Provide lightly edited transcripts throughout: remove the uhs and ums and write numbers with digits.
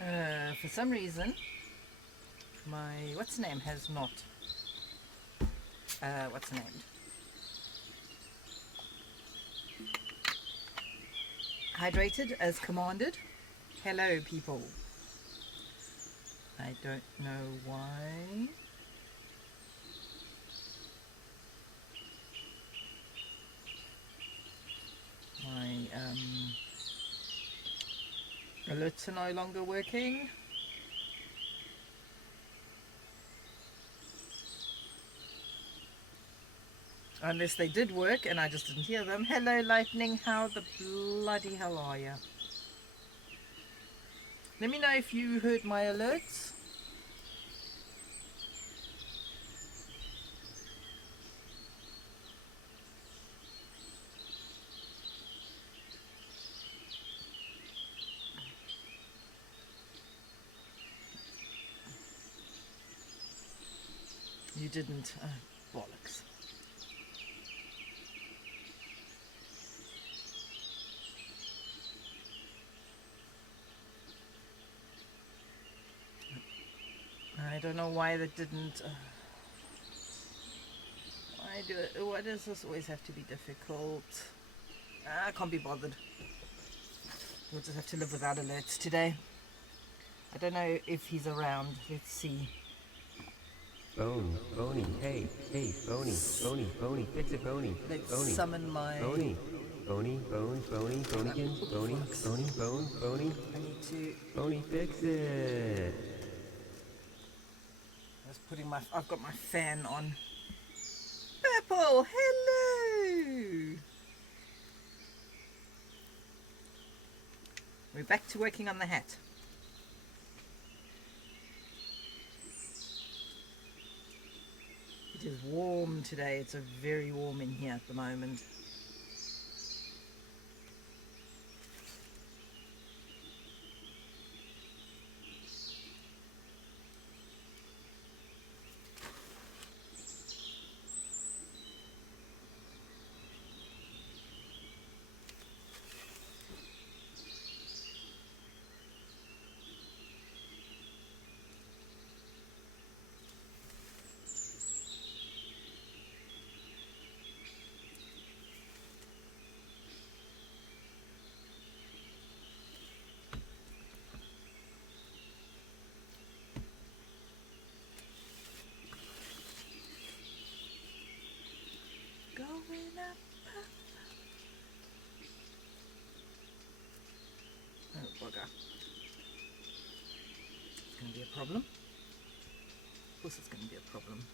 For some reason, my what's name has not. What's named? Hydrated as commanded. Hello, people. I don't know why. My alerts are no longer working. Unless they did work and I just didn't hear them. Hello, Lightning. How the bloody hell are you? Let me know if you heard my alerts. You didn't. Bollocks. I don't know why that didn't. Why do it? Why does this always have to be difficult? I can't be bothered. We'll just have to live without alerts today. I don't know if he's around. Let's see. Bony, hey, Bony, fix it, Bony. Let's Bony, summon my. Bony, Bonykins, Bony. I need to. Bony, fix it. I was putting my. I've got my fan on. Purple, hello. We're back to working on the hat. It is warm today. It's very warm in here at the moment. Going up. Oh, bugger. It's going to be a problem. Of course it's going to be a problem.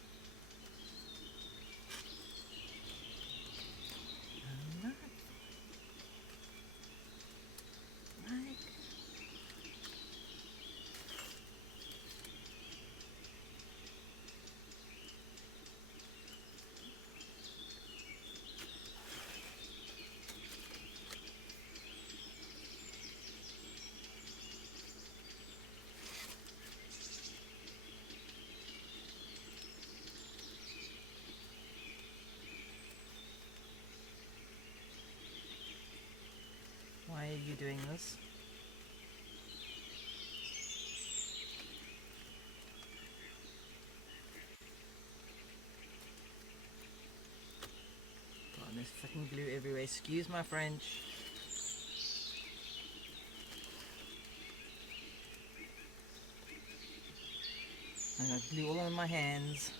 Why are you doing this? God, there's fucking glue everywhere. Excuse my French. I got glue all on my hands.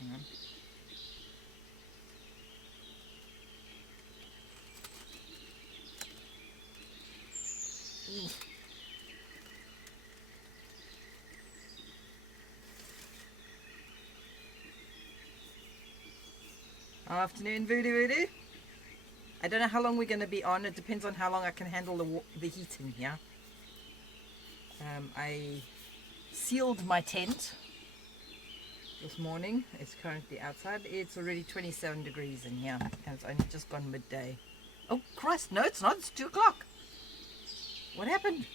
Hang on. Ooh. Afternoon, Voodoo Voodoo. I don't know how long we're going to be on. It depends on how long I can handle the heat in here. I sealed my tent this morning. It's currently outside. It's already 27 degrees in here, and it's only just gone midday. Oh Christ, no it's not, it's 2 o'clock. What happened?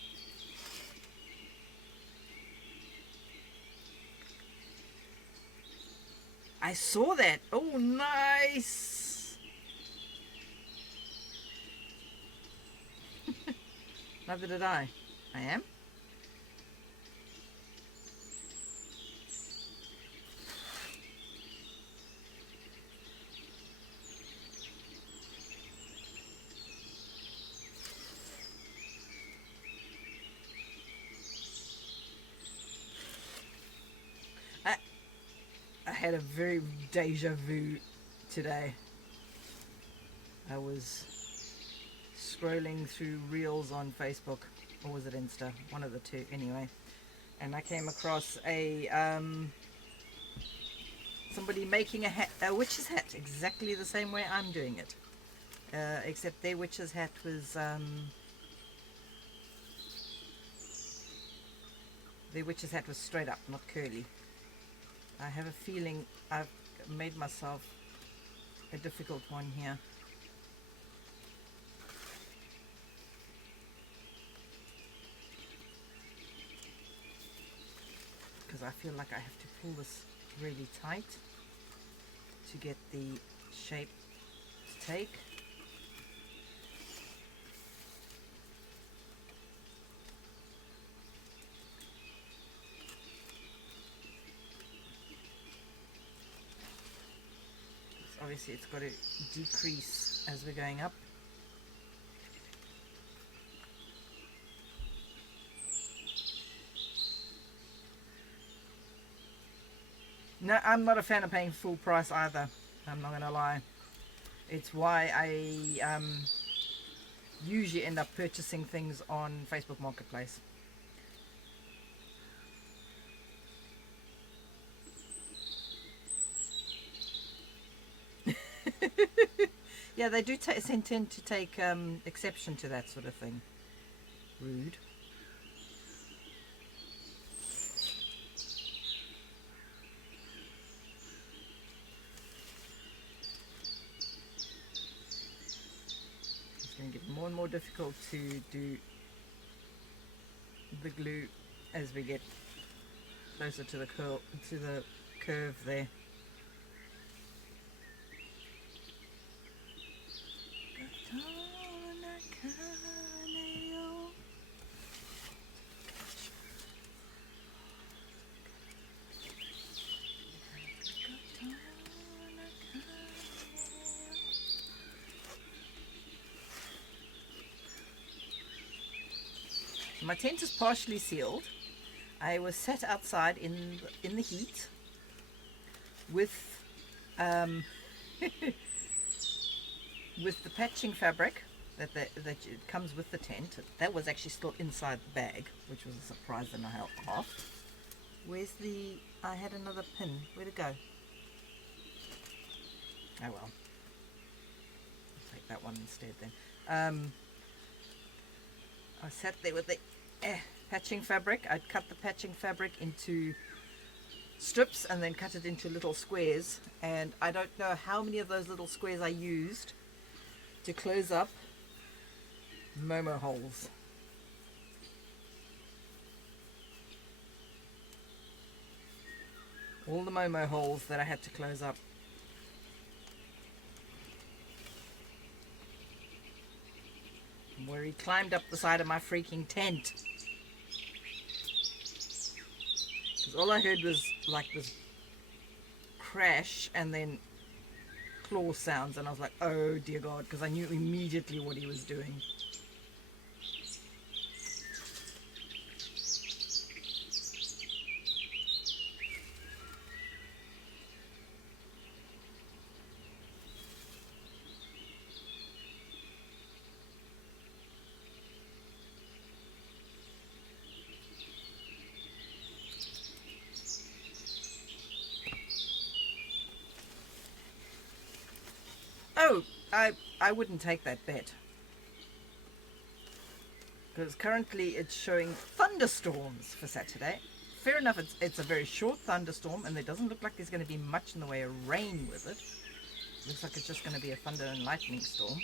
I saw that. Oh, nice. Neither did I. I am. I had a very deja vu today. I was scrolling through reels on Facebook, or was it Insta? One of the two, anyway. And I came across somebody making a witch's hat, exactly the same way I'm doing it, except their witch's hat was straight up, not curly. I have a feeling I've made myself a difficult one here. Because I feel like I have to pull this really tight to get the shape to take. Obviously it's got to decrease as we're going up. No, I'm not a fan of paying full price either. I'm not going to lie. It's why I usually end up purchasing things on Facebook Marketplace. Yeah, they do tend to take exception to that sort of thing. Rude. It's going to get more and more difficult to do the glue as we get closer to the curve there. My tent is partially sealed. I was sat outside in the heat with with the patching fabric that it comes with the tent. That was actually still inside the bag, which was a surprise and a half. Where's the... I had another pin. Where'd it go? Oh well. I'll take that one instead then. I sat there with the patching fabric. I'd cut the patching fabric into strips and then cut it into little squares, and I don't know how many of those little squares I used to close up Momo holes. All the Momo holes that I had to close up. Where he climbed up the side of my freaking tent. Because all I heard was like this crash and then claw sounds, and I was like, oh dear God, because I knew immediately what he was doing. Oh, I wouldn't take that bet. Because currently it's showing thunderstorms for Saturday. Fair enough, it's a very short thunderstorm, and there doesn't look like there's going to be much in the way of rain with it. Looks like it's just going to be a thunder and lightning storm.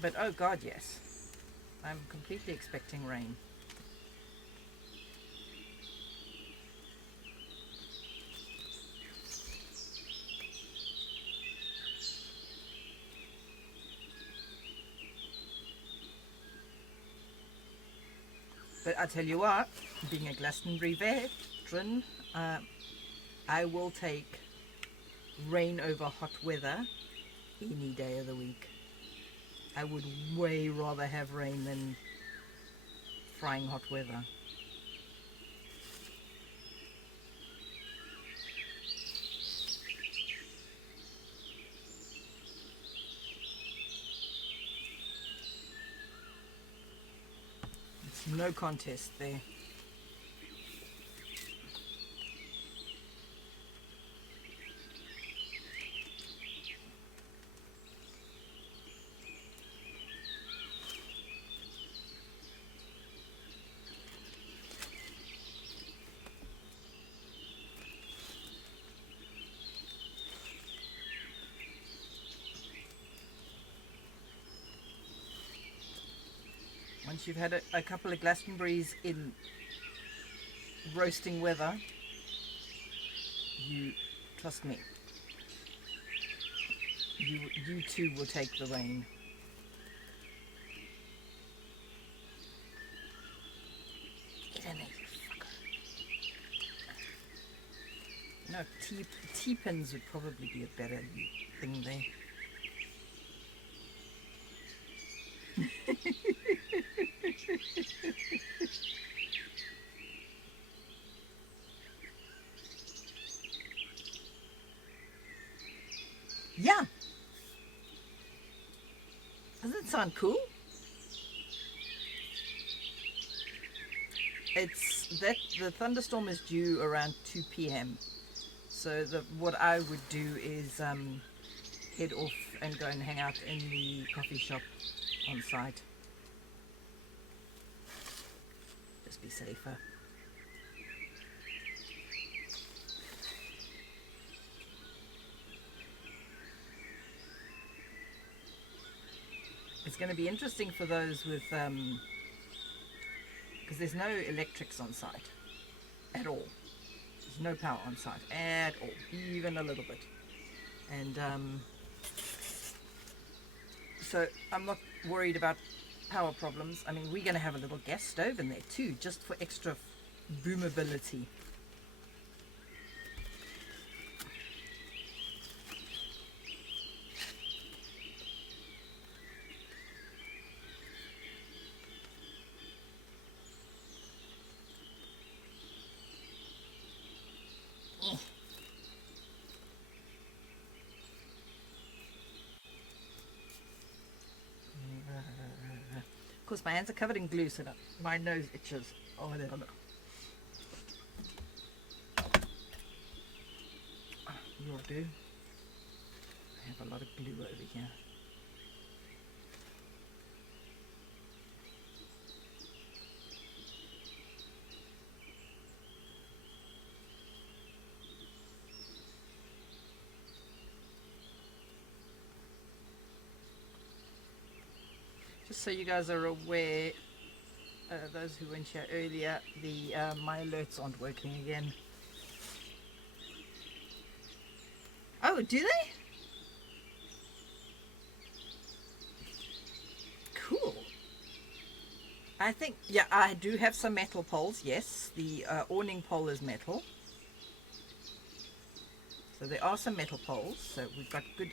But oh God, yes. I'm completely expecting rain. But I tell you what, being a Glastonbury veteran, I will take rain over hot weather any day of the week. I would way rather have rain than frying hot weather. It's no contest there. Once you've had a couple of Glastonburys in roasting weather, you, trust me, you too will take the rain. Get in there, you fucker. No, T-pins would probably be a better thing there. Yeah. Doesn't it sound cool? It's that the thunderstorm is due around 2 p.m. So what I would do is head off and go and hang out in the coffee shop on site. Just be safer. It's going to be interesting for those with, because there's no electrics on site at all. There's no power on site at all, even a little bit. And so I'm not worried about power problems. I mean, we're going to have a little gas stove in there too, just for extra boomability. Of course, my hands are covered in glue, so that my nose itches. Oh, I don't know. You'll do. I have a lot of glue over here. Just so you guys are aware, those who weren't here earlier, my alerts aren't working again. Oh, do they? Cool. I think, yeah, I do have some metal poles, yes. The awning pole is metal. So there are some metal poles, so we've got good...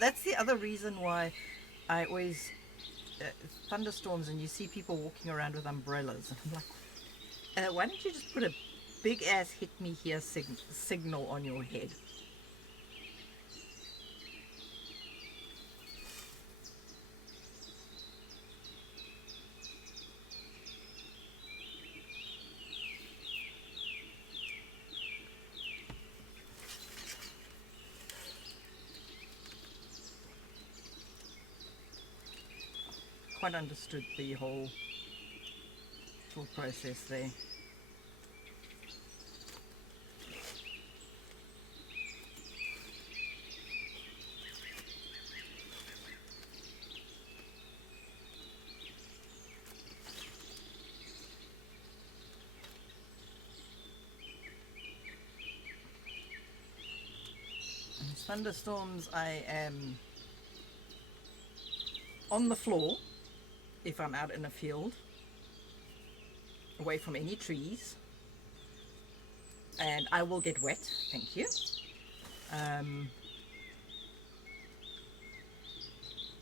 That's the other reason why I always... thunderstorms and you see people walking around with umbrellas. And I'm like, why don't you just put a big ass hit me here signal on your head? Quite understood the whole thought process there. In thunderstorms, I am on the floor if I'm out in a field. away from any trees, and I will get wet, thank you.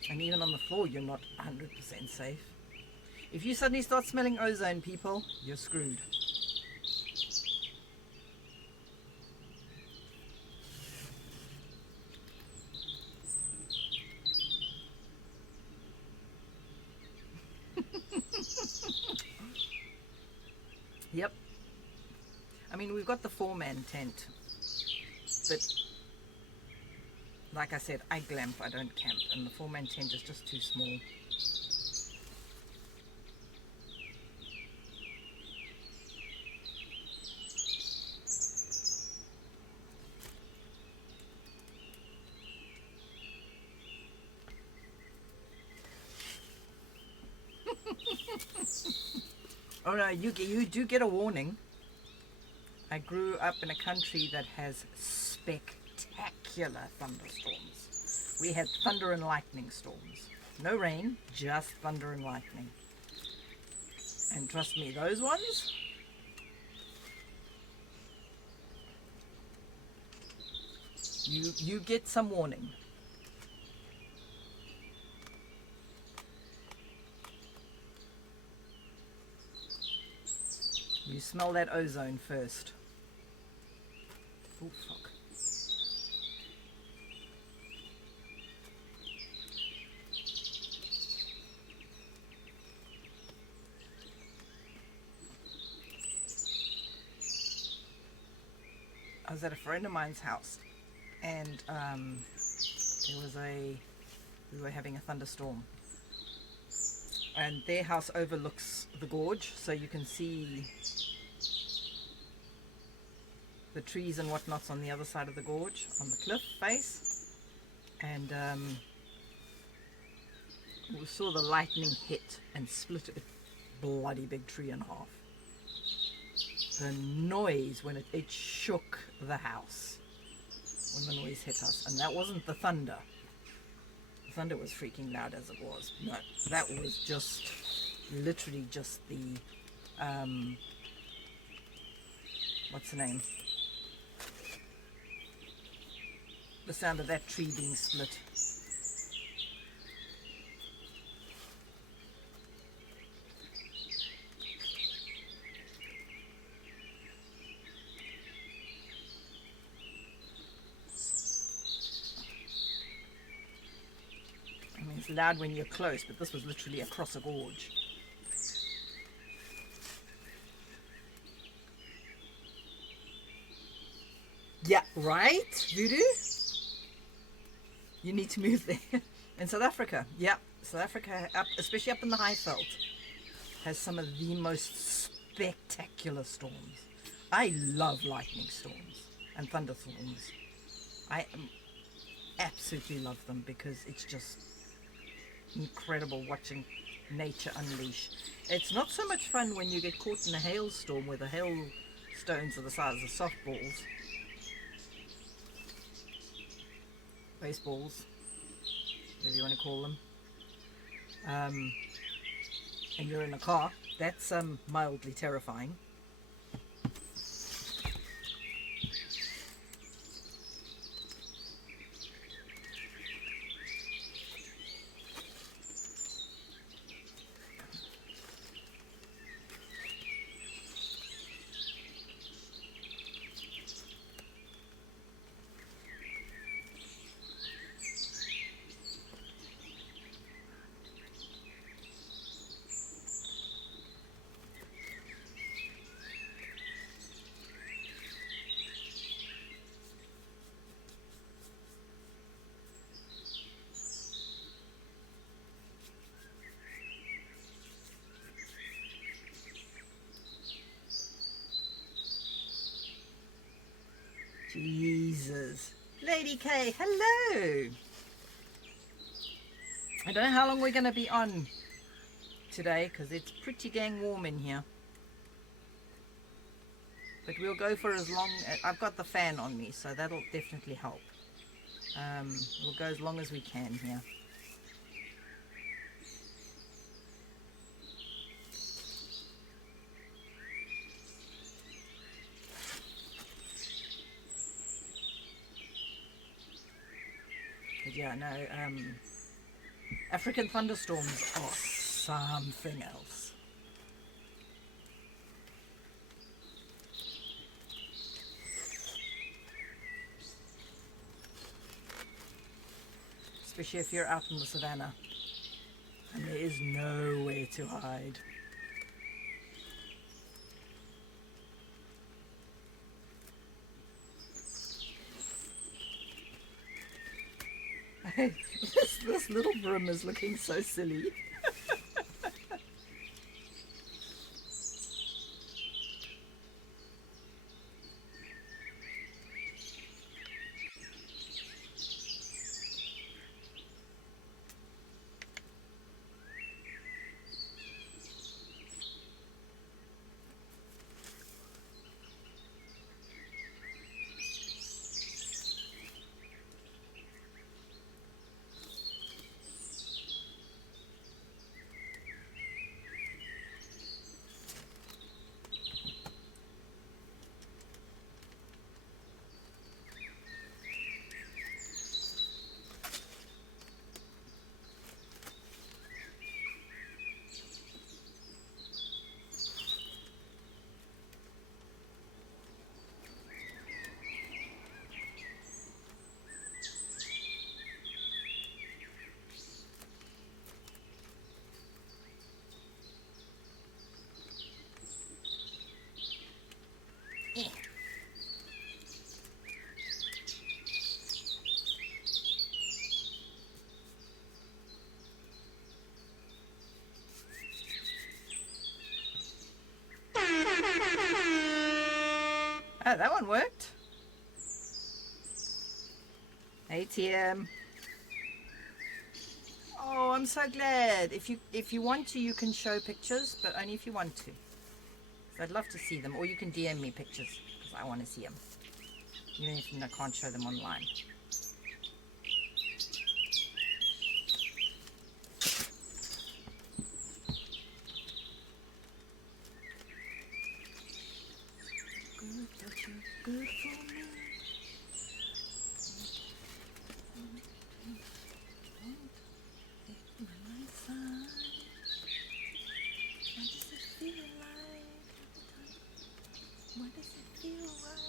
And even on the floor, you're not 100% safe. If you suddenly start smelling ozone, people, you're screwed. Yep. I mean, we've got the 4-man tent, but like I said, I glamp, I don't camp, and the 4-man tent is just too small. Oh no, you do get a warning. I grew up in a country that has spectacular thunderstorms. We had thunder and lightning storms. No rain, just thunder and lightning. And trust me, those ones, you get some warning. You smell that ozone first. Oh, fuck. I was at a friend of mine's house, and we were having a thunderstorm, and their house overlooks the gorge, so you can see the trees and whatnots on the other side of the gorge, on the cliff face. And we saw the lightning hit and split a bloody big tree in half. The noise when it shook the house when the noise hit us, and that wasn't the thunder. The thunder was freaking loud as it was. No, that was just literally just the what's the name? The sound of that tree being split. I mean, it's loud when you're close, but this was literally across a gorge. Yeah, right, Voodoo? You need to move there. In South Africa, yeah, South Africa, especially up in the Highveld, has some of the most spectacular storms. I love lightning storms and thunderstorms. I absolutely love them because it's just incredible watching nature unleash. It's not so much fun when you get caught in a hailstorm where the hailstones are the size of softballs. Baseballs, whatever you want to call them, and you're in a car. That's mildly terrifying. Jesus. Lady K, hello. I don't know how long we're going to be on today because it's pretty dang warm in here. But we'll go for as long. I've got the fan on me, so that'll definitely help. We'll go as long as we can here. yeah, no. African thunderstorms are something else. Especially if you're out in the savannah and there is nowhere to hide. This little broom is looking so silly. Oh, that one worked. ATM. Oh, I'm so glad. If you want to, you can show pictures, but only if you want to. So I'd love to see them, or you can DM me pictures because I want to see them, even if I can't show them online. Good, that you're good for me. What does it feel like? What does it feel like?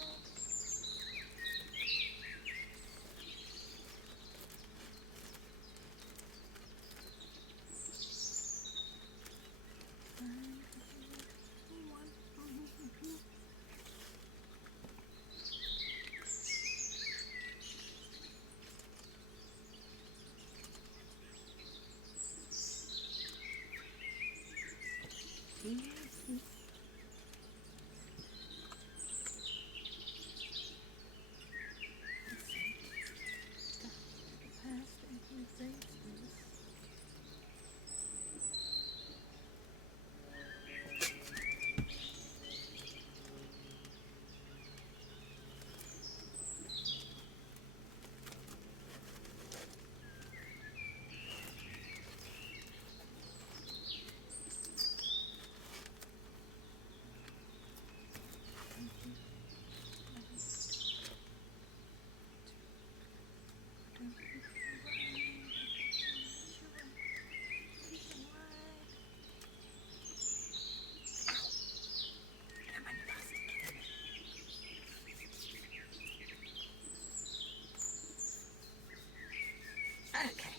Okay,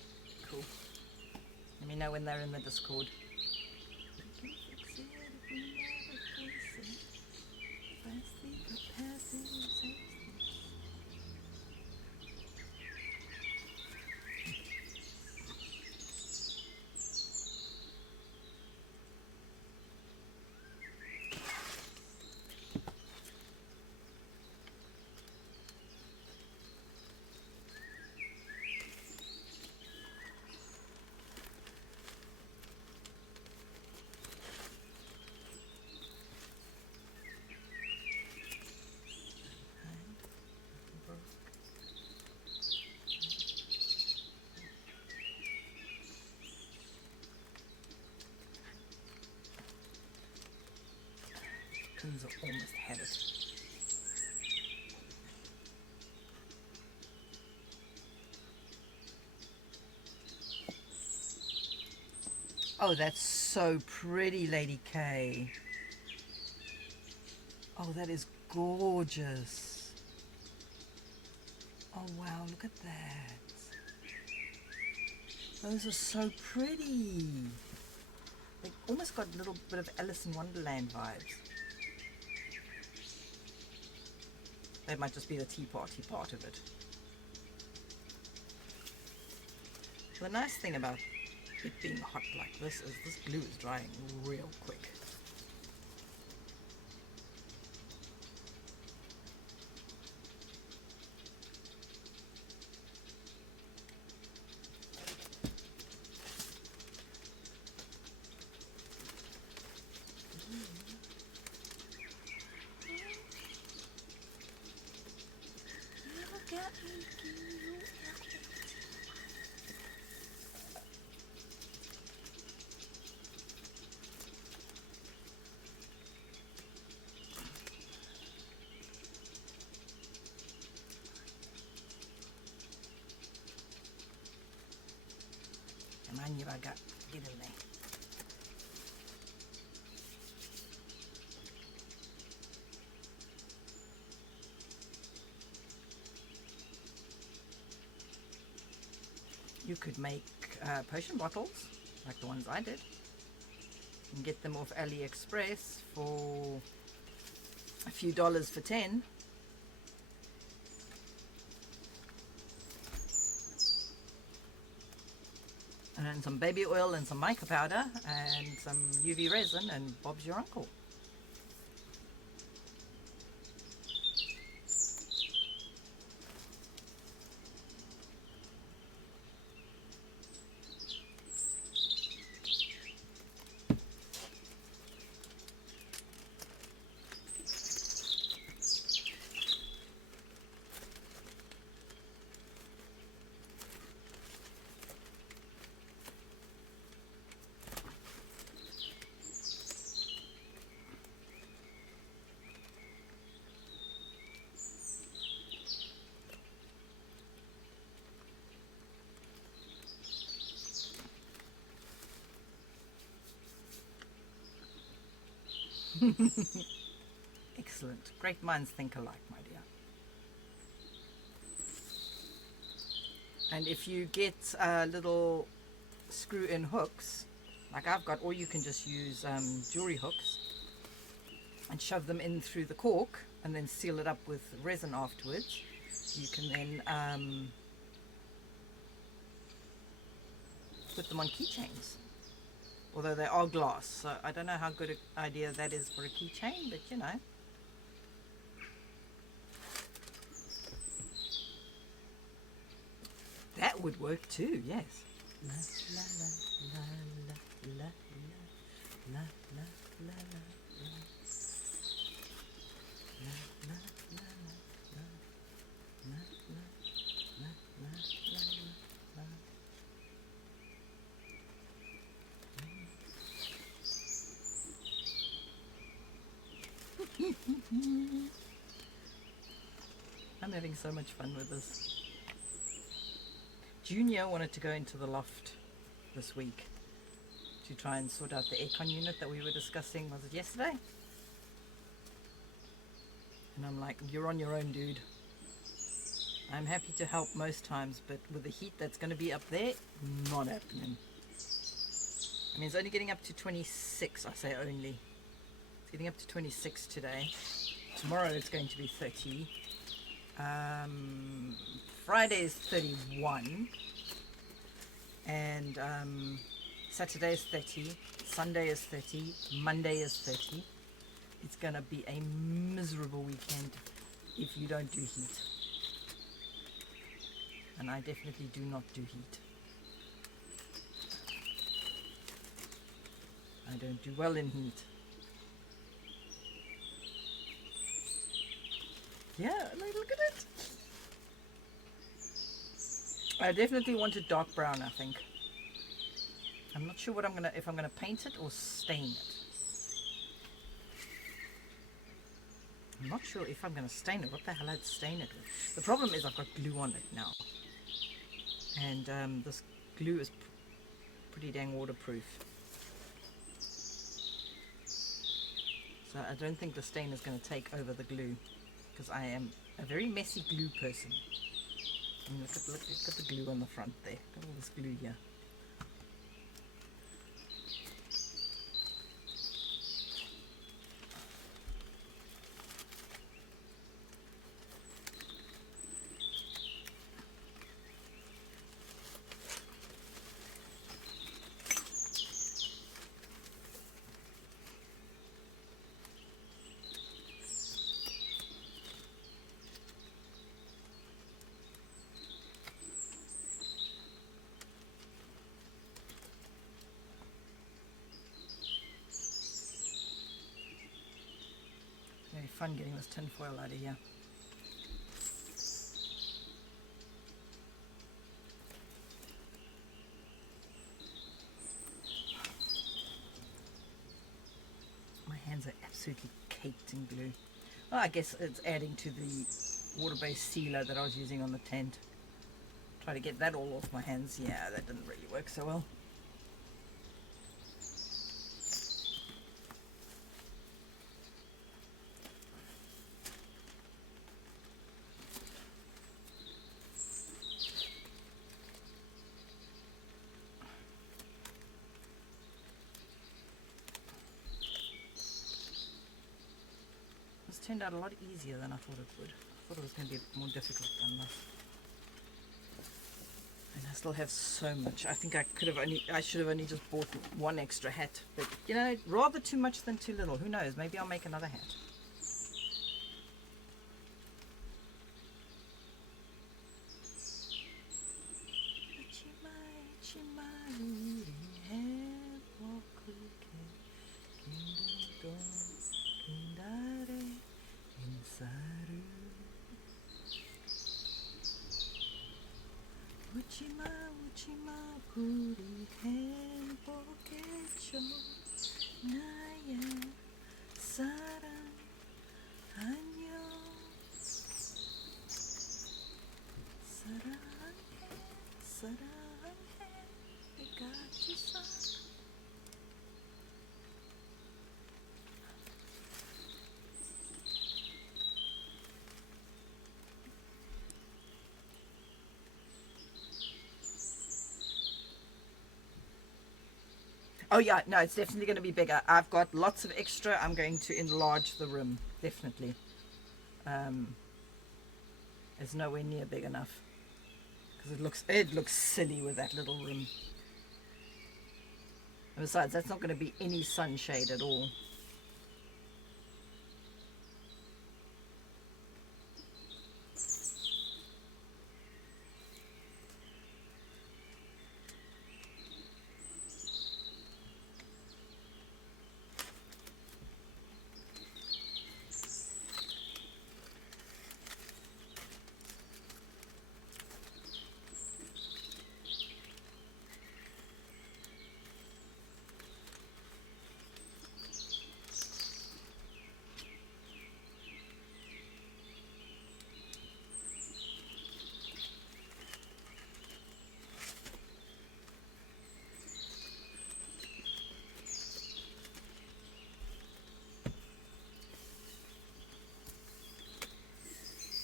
cool. Let me know when they're in the Discord. Coons are almost had it. Oh, that's so pretty, Lady K. Oh, that is gorgeous. Oh, wow, look at that. Those are so pretty. They almost got a little bit of Alice in Wonderland vibes. They might just be the tea party part of it. The nice thing about it being hot like this is this glue is drying real quick. Come on, you bugger. Get in there. You could make potion bottles, like the ones I did, and get them off AliExpress for a few dollars for 10. And then some baby oil and some mica powder and some UV resin, and Bob's your uncle. Excellent. Great minds think alike, my dear. And if you get little screw-in hooks, like I've got, or you can just use jewelry hooks and shove them in through the cork and then seal it up with resin afterwards. You can then put them on keychains. Although they are glass, so I don't know how good an idea that is for a keychain, but you know. That would work too, yes. La la la la la la la la la la la la I'm having so much fun with this. Junior wanted to go into the loft this week to try and sort out the aircon unit that we were discussing, was it yesterday? And I'm like, you're on your own, dude. I'm happy to help most times, but with the heat that's going to be up there, not happening. I mean, it's only getting up to 26, I say only. It's getting up to 26 today. Tomorrow it's going to be 30. Friday is 31. And Saturday is 30. Sunday is 30. Monday is 30. It's going to be a miserable weekend if you don't do heat. And I definitely do not do heat. I don't do well in heat. Yeah, like, look at it. I definitely want a dark brown, I think. I'm not sure what if I'm gonna paint it or stain it. I'm not sure if I'm gonna stain it. What the hell I'd stain it with? The problem is I've got glue on it now. And this glue is pretty dang waterproof. So I don't think the stain is going to take over the glue, because I am a very messy glue person. And look at the glue on the front there. Look at all this glue here. Very fun getting this tin foil out of here. My hands are absolutely caked in glue. Well, I guess it's adding to the water-based sealer that I was using on the tent. Try to get that all off my hands. Yeah, that didn't really work so well. This turned out a lot easier than I thought it would. I thought it was going to be a bit more difficult than this. And I still have so much. I think I should have only just bought one extra hat. But you know, rather too much than too little. Who knows? Maybe I'll make another hat. Uchima puri henpo kecho naya saran hanyo saran he gachi-san. Oh yeah, no, it's definitely going to be bigger. I've got lots of extra. I'm going to enlarge the rim, definitely. It's nowhere near big enough because it looks silly with that little rim. And besides, that's not going to be any sunshade at all.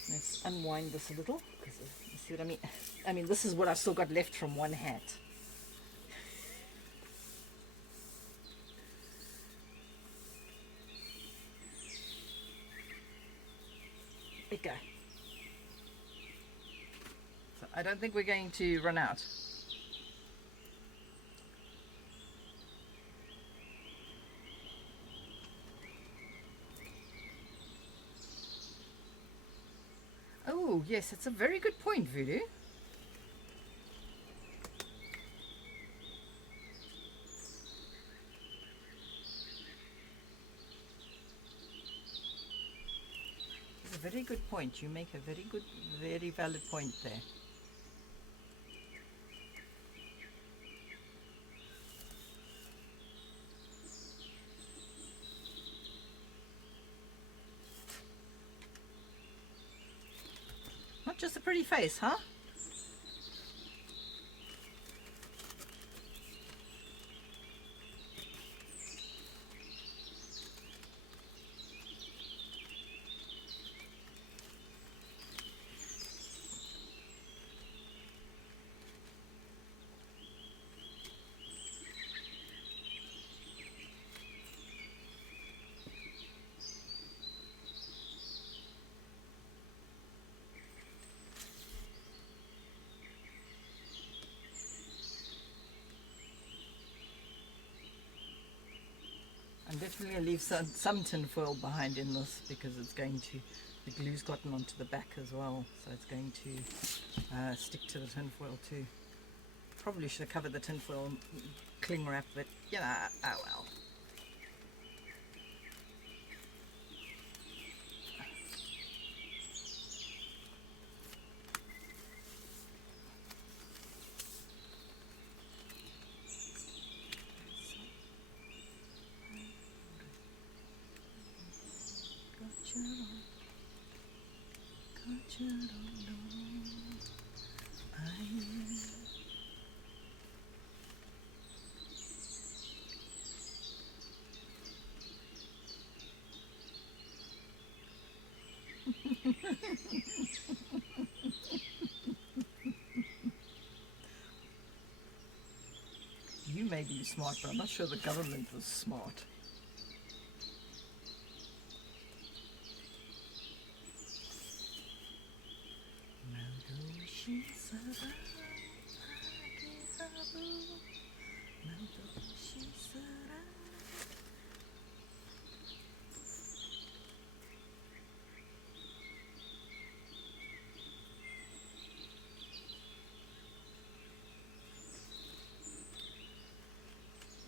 Let's unwind this a little, because you see what I mean? I mean, this is what I've still got left from one hat. Okay. So I don't think we're going to run out. Oh, yes, it's a very good point, Voodoo. It's a very good point. You make a very valid point there. Not just a pretty face, huh? definitely going to leave some tinfoil behind in this because it's going to, the glue's gotten onto the back as well, so it's going to stick to the tinfoil too. Probably should have covered the tinfoil cling wrap, but you know, oh well. You may be smart, but I'm not sure the government was smart.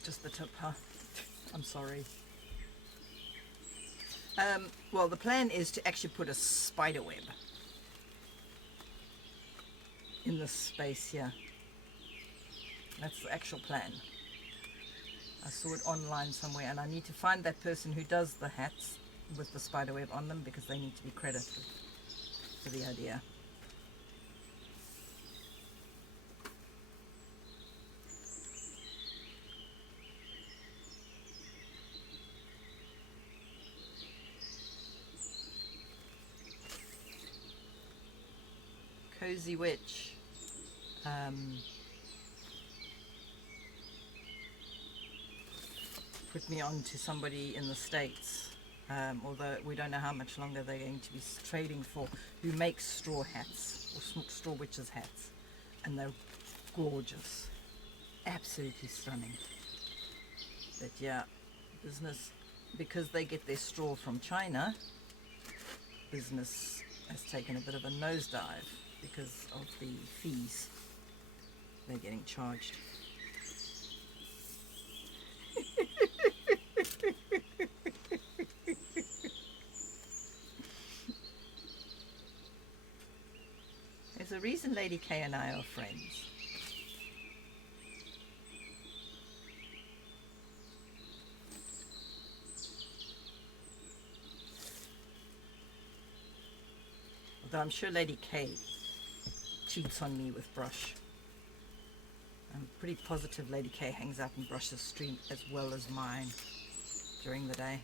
Just the tip, huh? I'm sorry. Well, the plan is to actually put a spider web in this space here. That's the actual plan. I saw it online somewhere, and I need to find that person who does the hats with the spider web on them because they need to be credited for the idea. Cozy Witch. Put me on to somebody in the States, although we don't know how much longer they're going to be trading for, who makes straw hats, or straw witches hats, and they're gorgeous, absolutely stunning. But yeah, business, because they get their straw from China, business has taken a bit of a nosedive because of the fees they're getting charged. There's a reason Lady K and I are friends. Although I'm sure Lady K cheats on me with brush. I'm pretty positive Lady K hangs out in Brush's stream as well as mine during the day.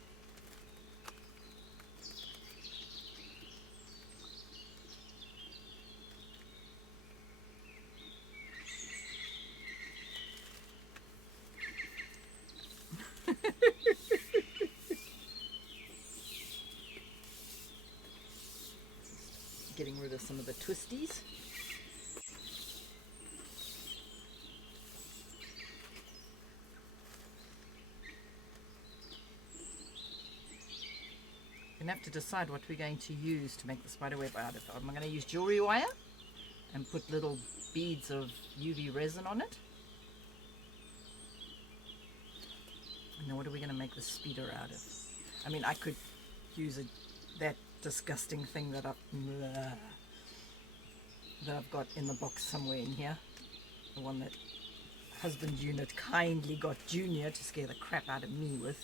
Getting rid of some of the twisties. We're going to have to decide what we're going to use to make the spider web out of. Am I going to use jewelry wire and put little beads of UV resin on it? And then what are we going to make the speeder out of? I mean, I could use that disgusting thing that I've got in the box somewhere in here. The one that husband unit kindly got Junior to scare the crap out of me with.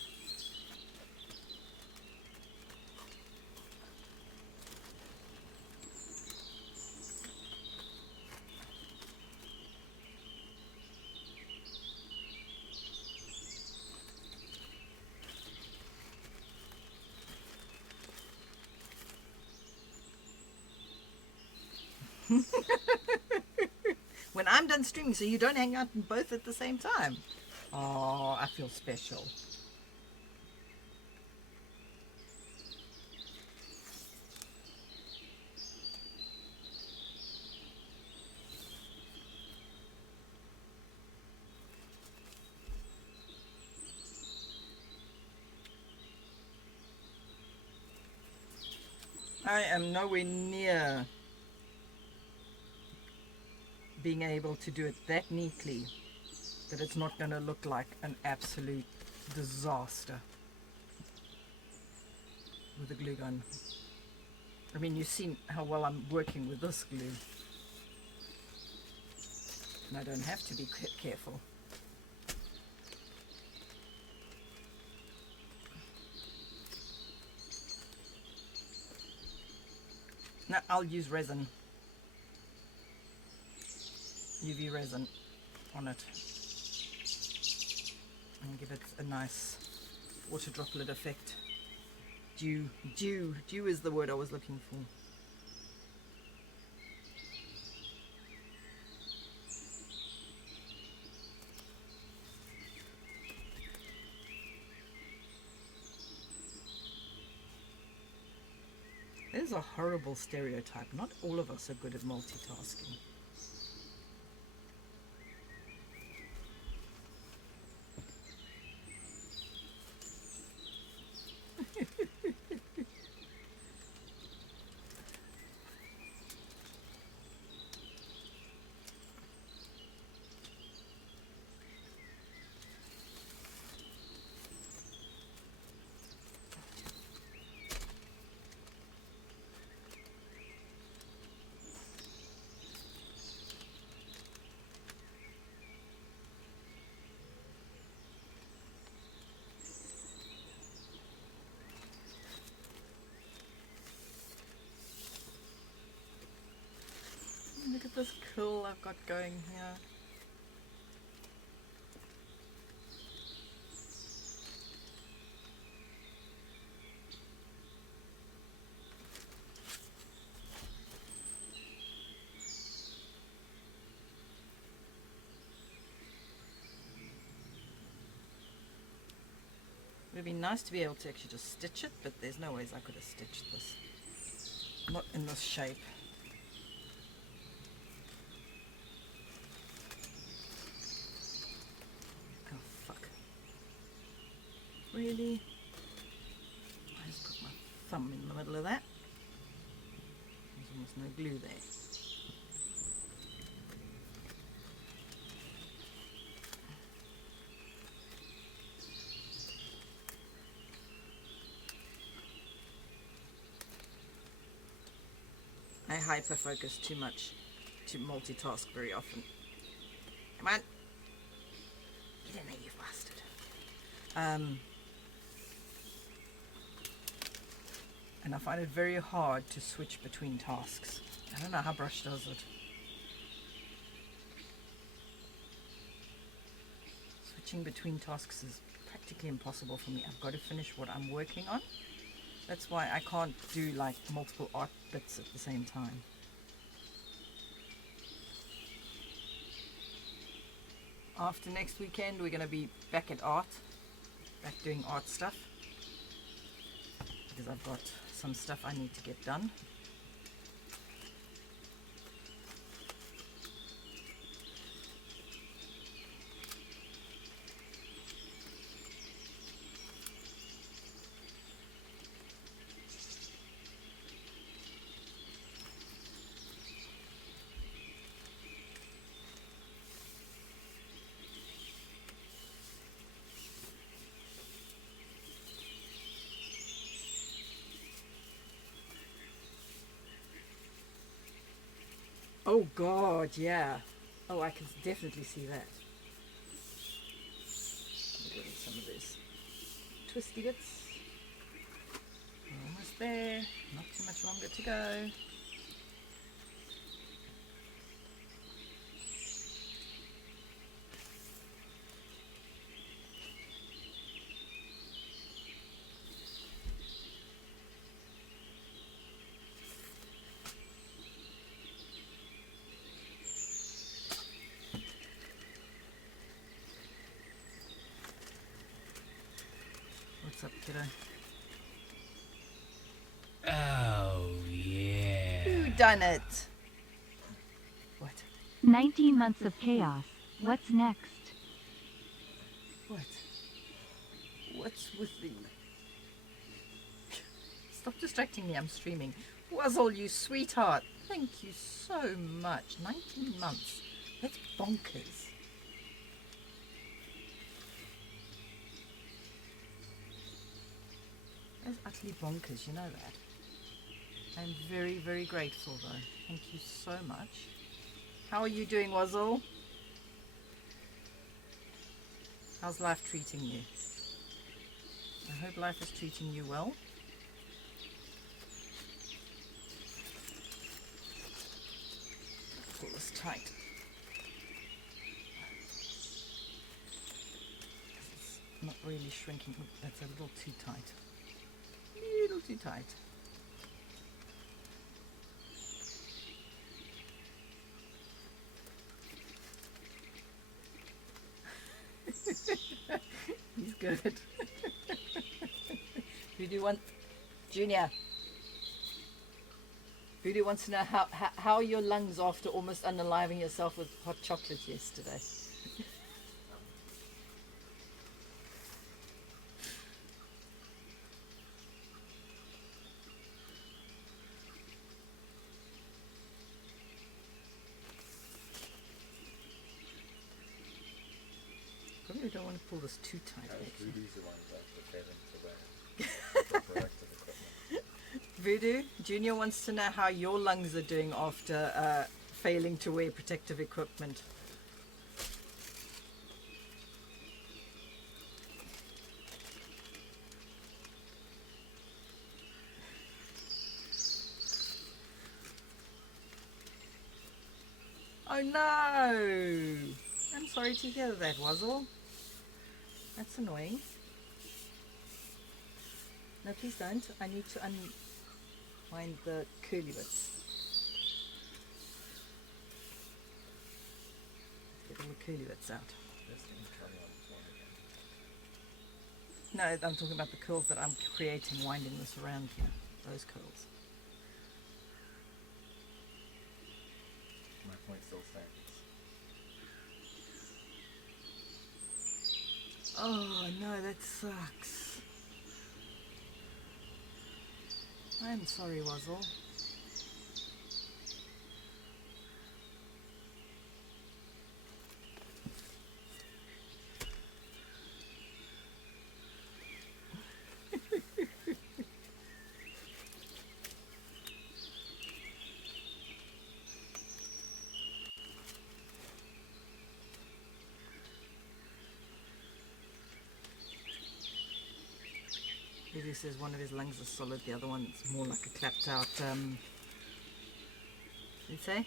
When I'm done streaming, so you don't hang out in both at the same time. Oh, I feel special. I am nowhere near being able to do it that neatly that it's not going to look like an absolute disaster with a glue gun. I mean, you've seen how well I'm working with this glue. And I don't have to be careful. Now I'll use resin. UV resin on it. And give it a nice water droplet effect. Dew is the word I was looking for. There's a horrible stereotype. Not all of us are good at multitasking. Look at this curl I've got going here. It would be nice to be able to actually just stitch it, but there's no ways I could have stitched this. Not in this shape. Oh fuck. Really? I just put my thumb in the middle of that. There's almost no glue there. I hyper-focus too much to multitask very often. Come on. Get in there, you bastard. And I find it very hard to switch between tasks. I don't know how brush does it. Switching between tasks is practically impossible for me. I've got to finish what I'm working on. That's why I can't do like multiple art bits at the same time. After next weekend, we're going to be back at art, back doing art stuff, because I've got some stuff I need to get done. Oh God, yeah. Oh, I can definitely see that. Get rid of some of those twisty bits. We're almost there. Not too much longer to go. What's up, kiddo? Oh, yeah. Who done it? What? 19 months of chaos. What's next? What? What's with the... Stop distracting me. I'm streaming. Wuzzle, you sweetheart. Thank you so much. 19 months. That's bonkers. That's utterly bonkers. You know that. I'm very, very grateful though. Thank you so much. How are you doing, Wuzzle? How's life treating you? I hope life is treating you well. Pull this tight. It's not really shrinking. Oop, that's a little too tight. A little too tight. He's good. Voodoo wants Junior. Voodoo wants to know how are your lungs after almost unaliving yourself with hot chocolate yesterday. Probably don't want to pull this too tight. Actually. Voodoo, Junior wants to know how your lungs are doing after failing to wear protective equipment. Oh no! I'm sorry to hear that, Wuzzle. That's annoying. No, please don't. I need to unwind the curly bits. Get all the curly bits out. No, I'm talking about the curls that I'm creating, winding this around here. Those curls. My point still stands. Oh no, that sucks. I'm sorry, Wuzzle. Lily says one of his lungs is solid, the other one is more like a clapped out, you say?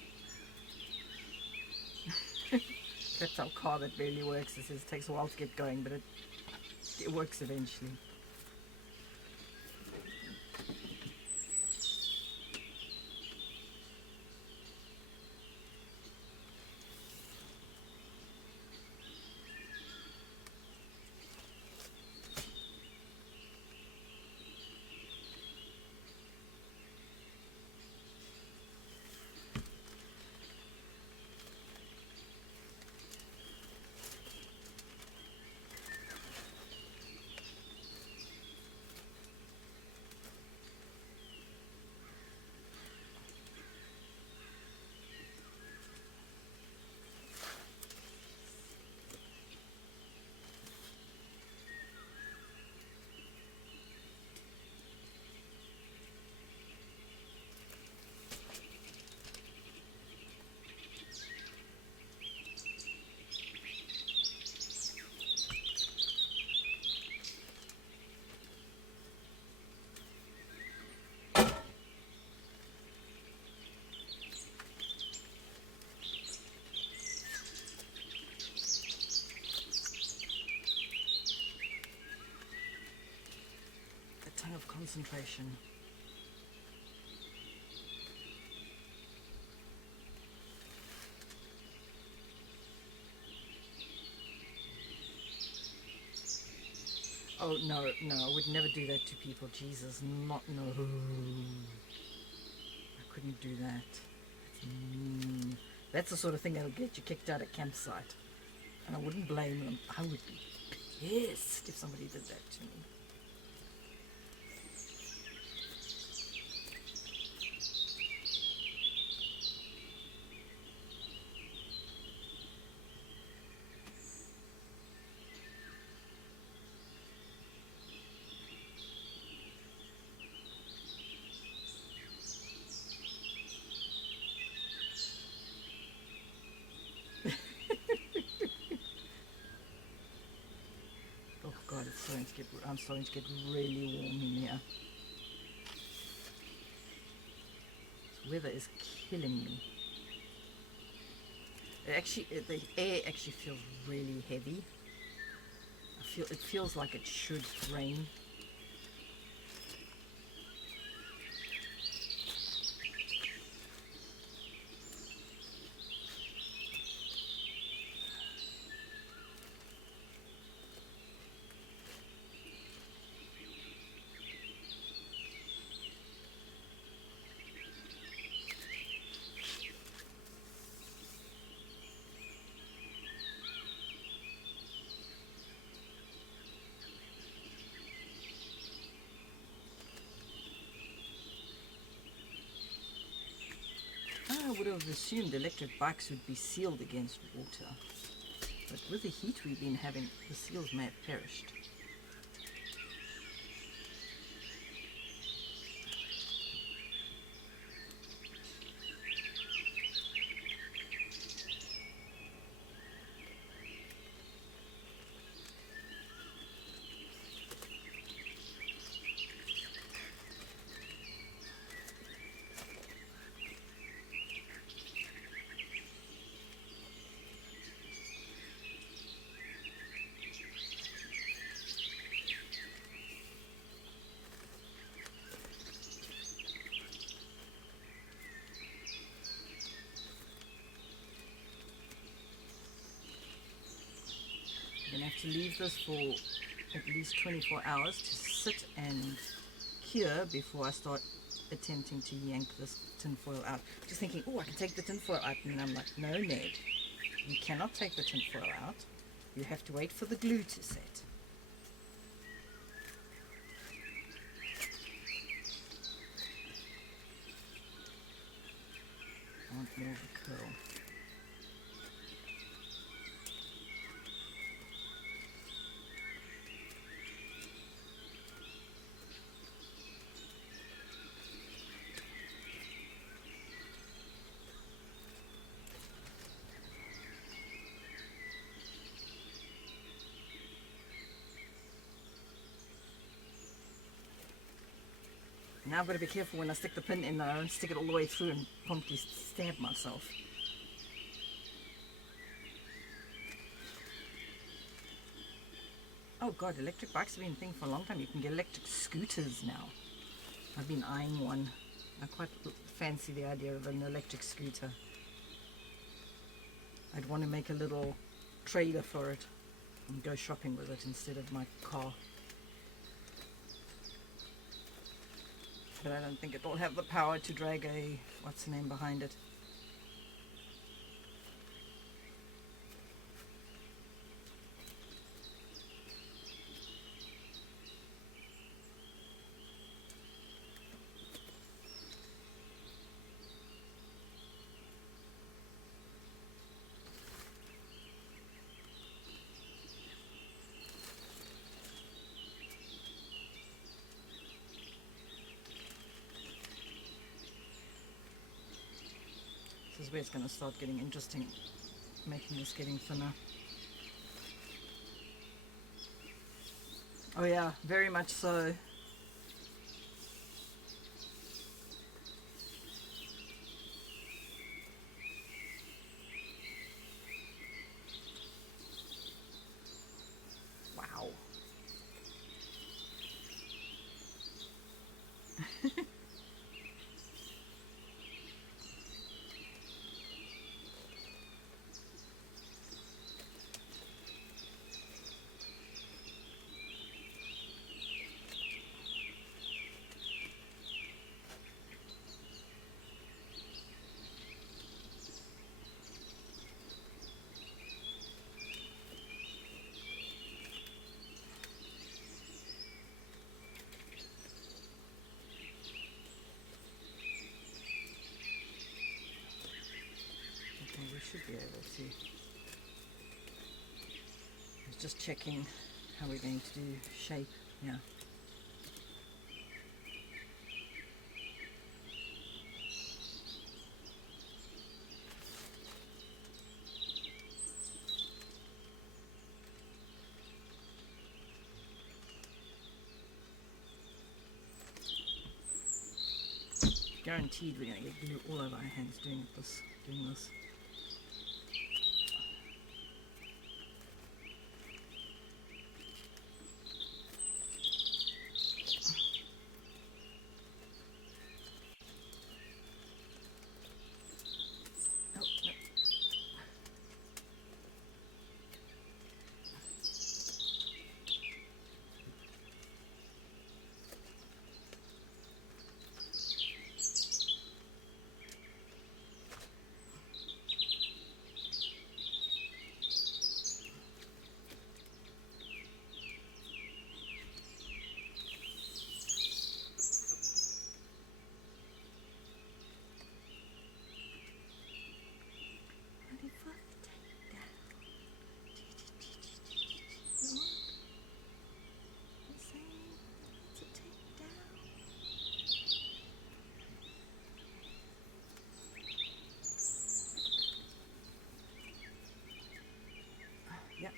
Clapped out car that barely works. It says it takes a while to get going, but it works eventually. Of concentration. Oh no, I would never do that to people. Jesus, no. I couldn't do that. That's the sort of thing that'll get you kicked out at campsite. And I wouldn't blame them. I would be pissed if somebody did that to me. I'm starting to get really warm in here. This weather is killing me. The air actually feels really heavy. It feels like it should rain. I would have assumed electric bikes would be sealed against water, but with the heat we've been having, the seals may have perished. You're going to have to leave this for at least 24 hours to sit and cure before I start attempting to yank this tinfoil out. Just thinking, oh, I can take the tinfoil out, and I'm like, no, Ned, you cannot take the tinfoil out. You have to wait for the glue to set. I want more of a curl. Now I've got to be careful when I stick the pin in that I don't stick it all the way through and promptly stab myself. Oh god, electric bikes have been a thing for a long time. You can get electric scooters now. I've been eyeing one. I quite fancy the idea of an electric scooter. I'd want to make a little trailer for it and go shopping with it instead of my car. But I don't think it'll have the power to drag a, what's the name behind it? This is where it's going to start getting interesting, making this getting thinner. Oh yeah, very much so. Wow. We should be able to. I was just checking how we're going to do shape. Yeah. Guaranteed we're going to get glue all over our hands doing this. Oh, no. Yep.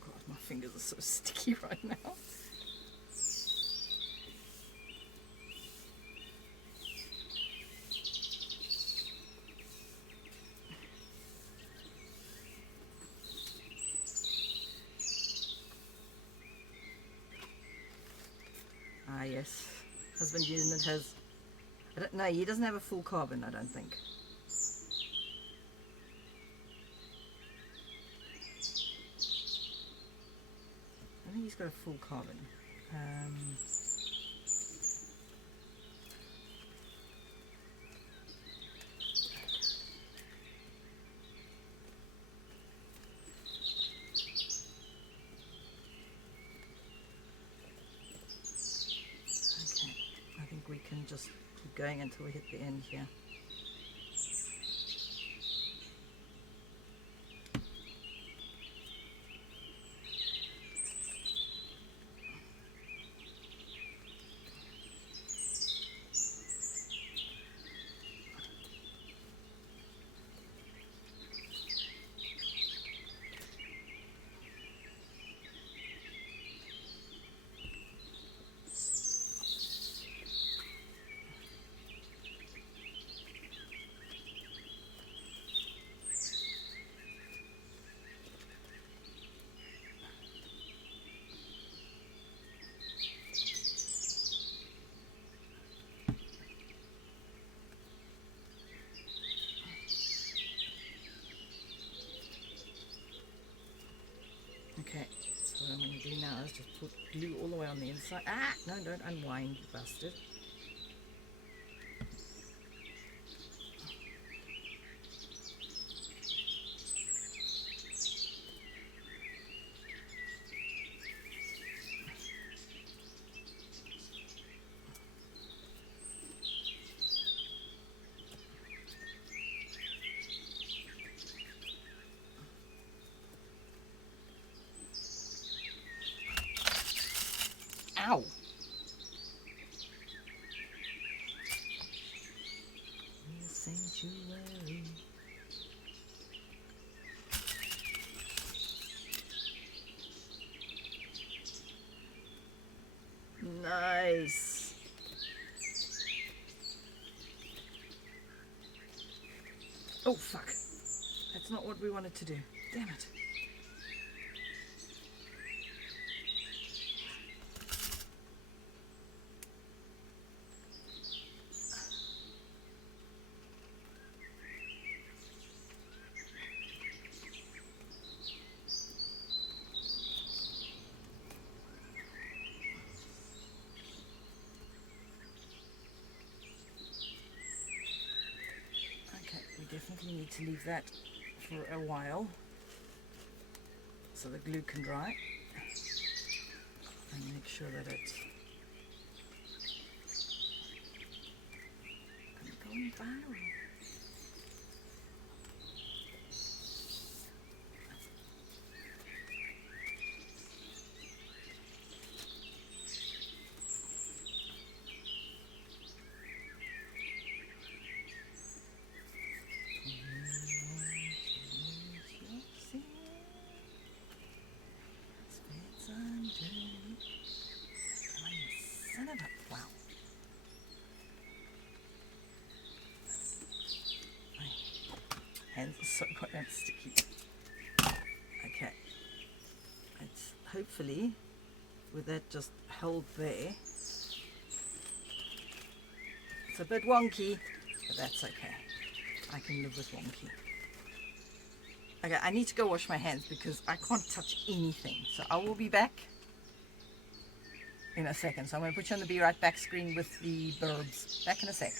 God, my fingers are so sticky right now. Ah, yes. Husband unit has... I don't know, he doesn't have a full carbon, I don't think. I think he's got a full carbon. Okay, I think we can just keep going until we hit the end here. Okay, so what I'm going to do now is just put glue all the way on the inside. Ah, no, don't unwind, you bastard. Ow! Sanctuary. Nice. Oh fuck. That's not what we wanted to do. Damn it. Definitely need to leave that for a while so the glue can dry and make sure that it's going viral. Son of a, wow. My hands are so goddamn sticky. Okay. It's hopefully with that just held there. It's a bit wonky, but that's okay. I can live with wonky. Okay, I need to go wash my hands because I can't touch anything. So I will be back in a second. So I'm going to put you on the Be Right Back screen with the birds. Back in a sec.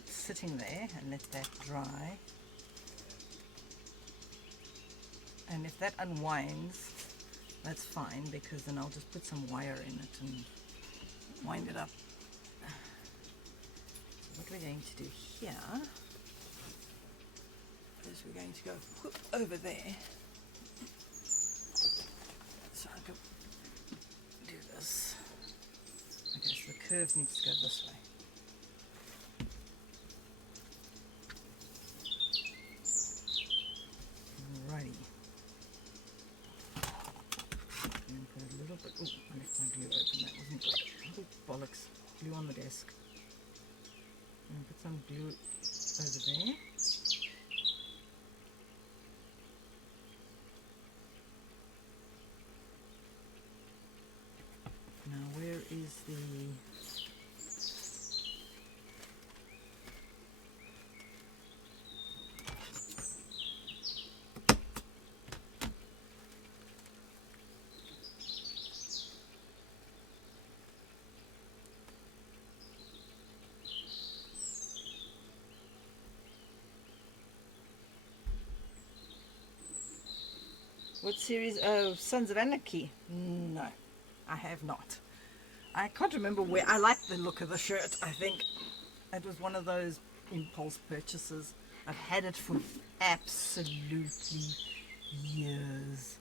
it sitting there and let that dry. And if that unwinds, that's fine, because then I'll just put some wire in it and wind it up. So what we're going to do here is we're going to go whoop over there. So I can do this. Okay, so the curve needs to go this way. Alrighty. And put a little bit. Oh, I left my glue open. That wasn't good. Oh, bollocks. Glue on the desk. And put some glue over there. Now, where is the... What series of Sons of Anarchy? No, I have not. I can't remember where. I like the look of the shirt. I think it was one of those impulse purchases. I've had it for absolutely years.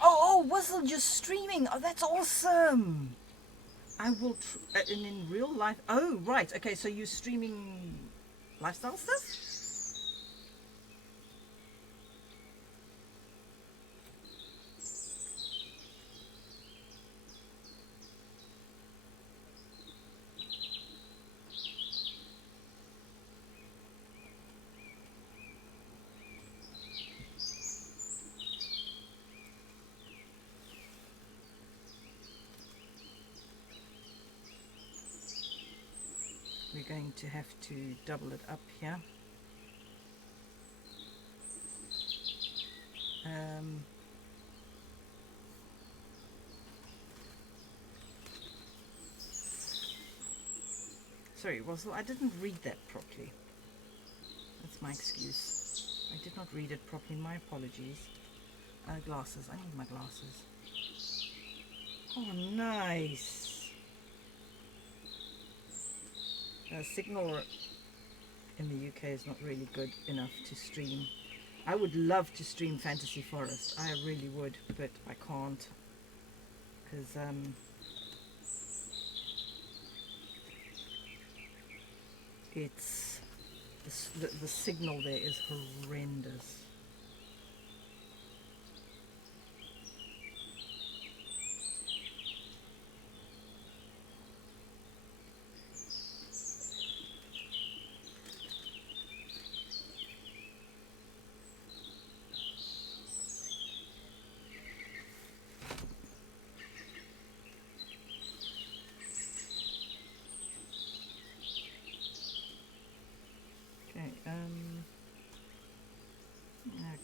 Oh, Whistle just streaming. Oh, that's awesome. I will, and in real life, oh, right, okay, so you're streaming lifestyle stuff? We're going to have to double it up here. Sorry, Russell, I didn't read that properly. That's my excuse. I did not read it properly. My apologies. Glasses. I need my glasses. Oh, nice. Signal in the UK is not really good enough to stream. I would love to stream Fantasy Forest. I really would, but I can't. Because, it's... The signal there is horrendous.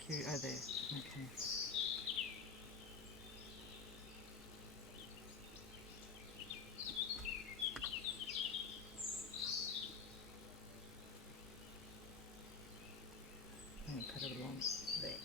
Okay, oh there, okay. And cut it along there.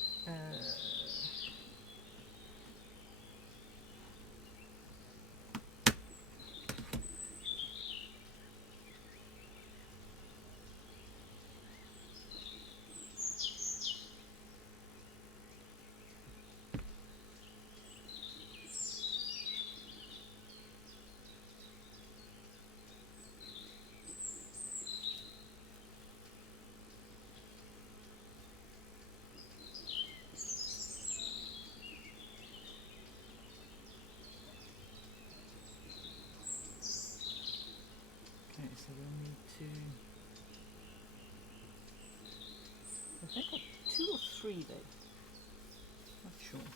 Okay, so we'll need to... I think I've 2 or 3 there. Not sure.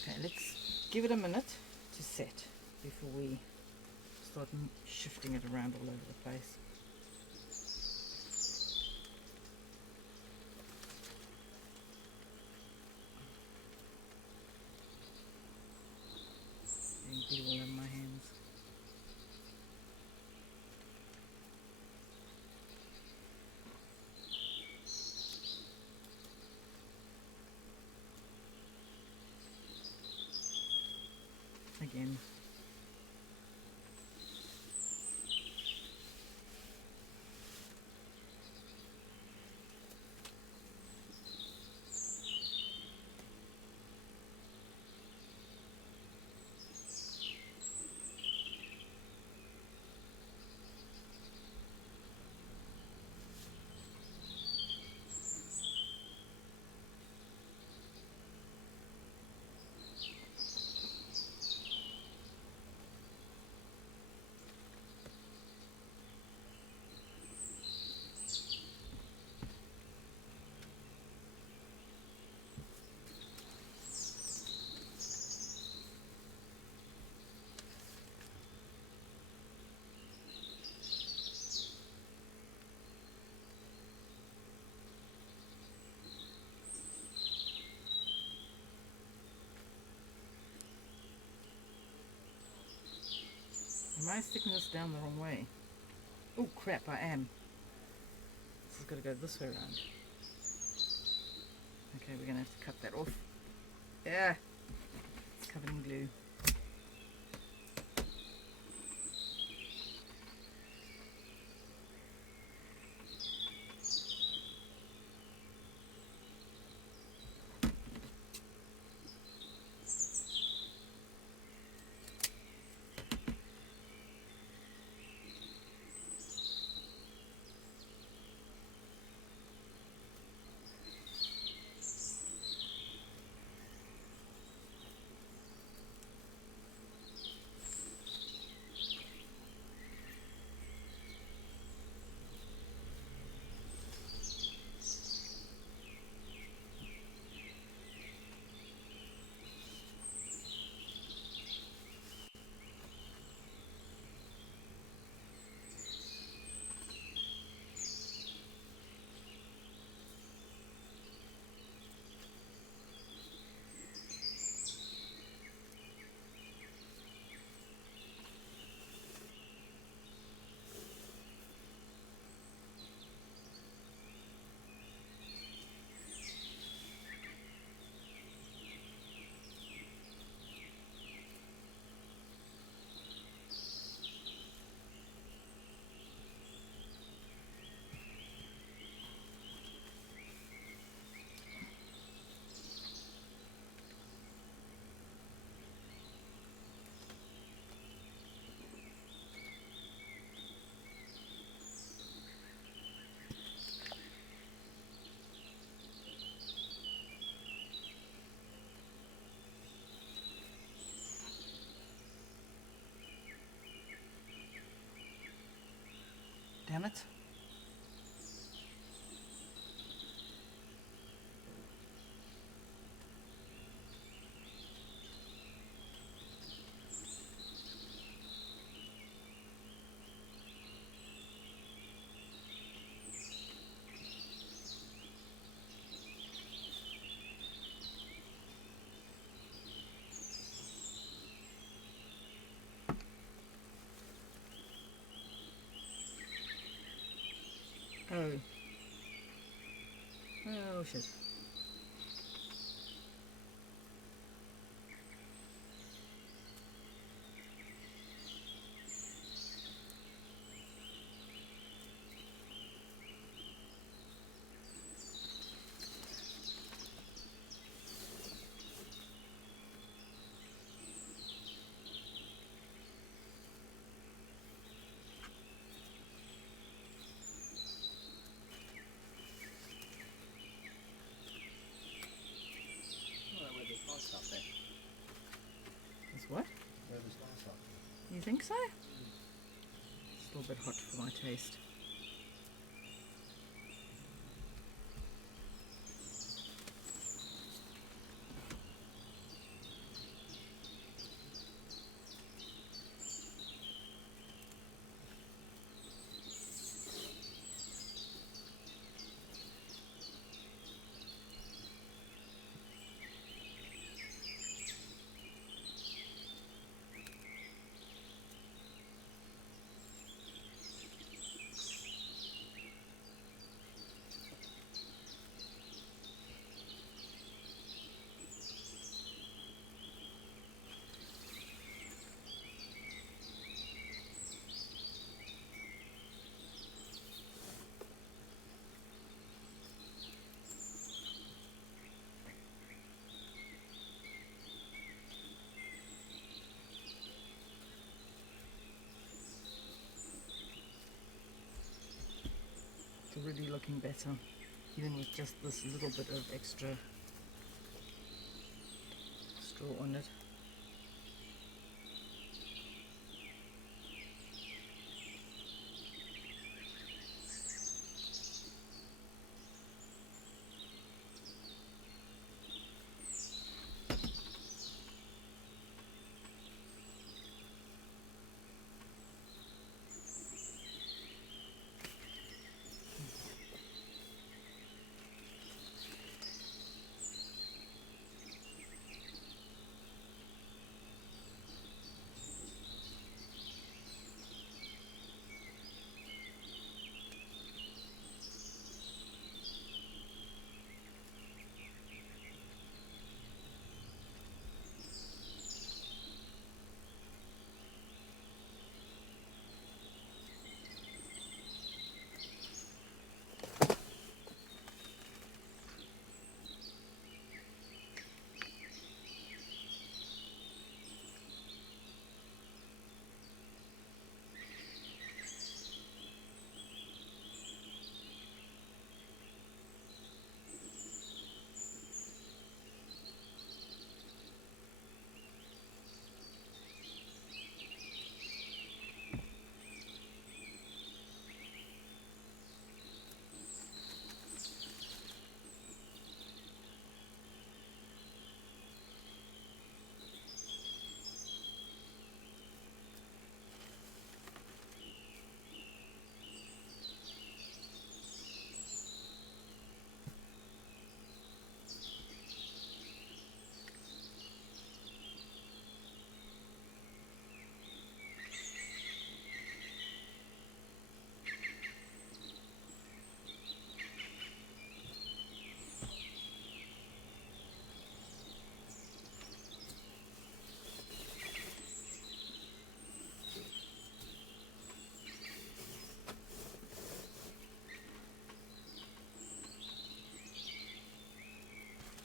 Okay, let's give it a minute to set before we start shifting it around all over the place. again. Am I sticking this down the wrong way? Oh crap, I am. This has got to go this way around. Okay, we're going to have to cut that off. Yeah, it's covered in glue. Damn it. Oh. Oh shit. It's what? You think so? It's a little bit hot for my taste. better, even with just this little bit of extra straw on it.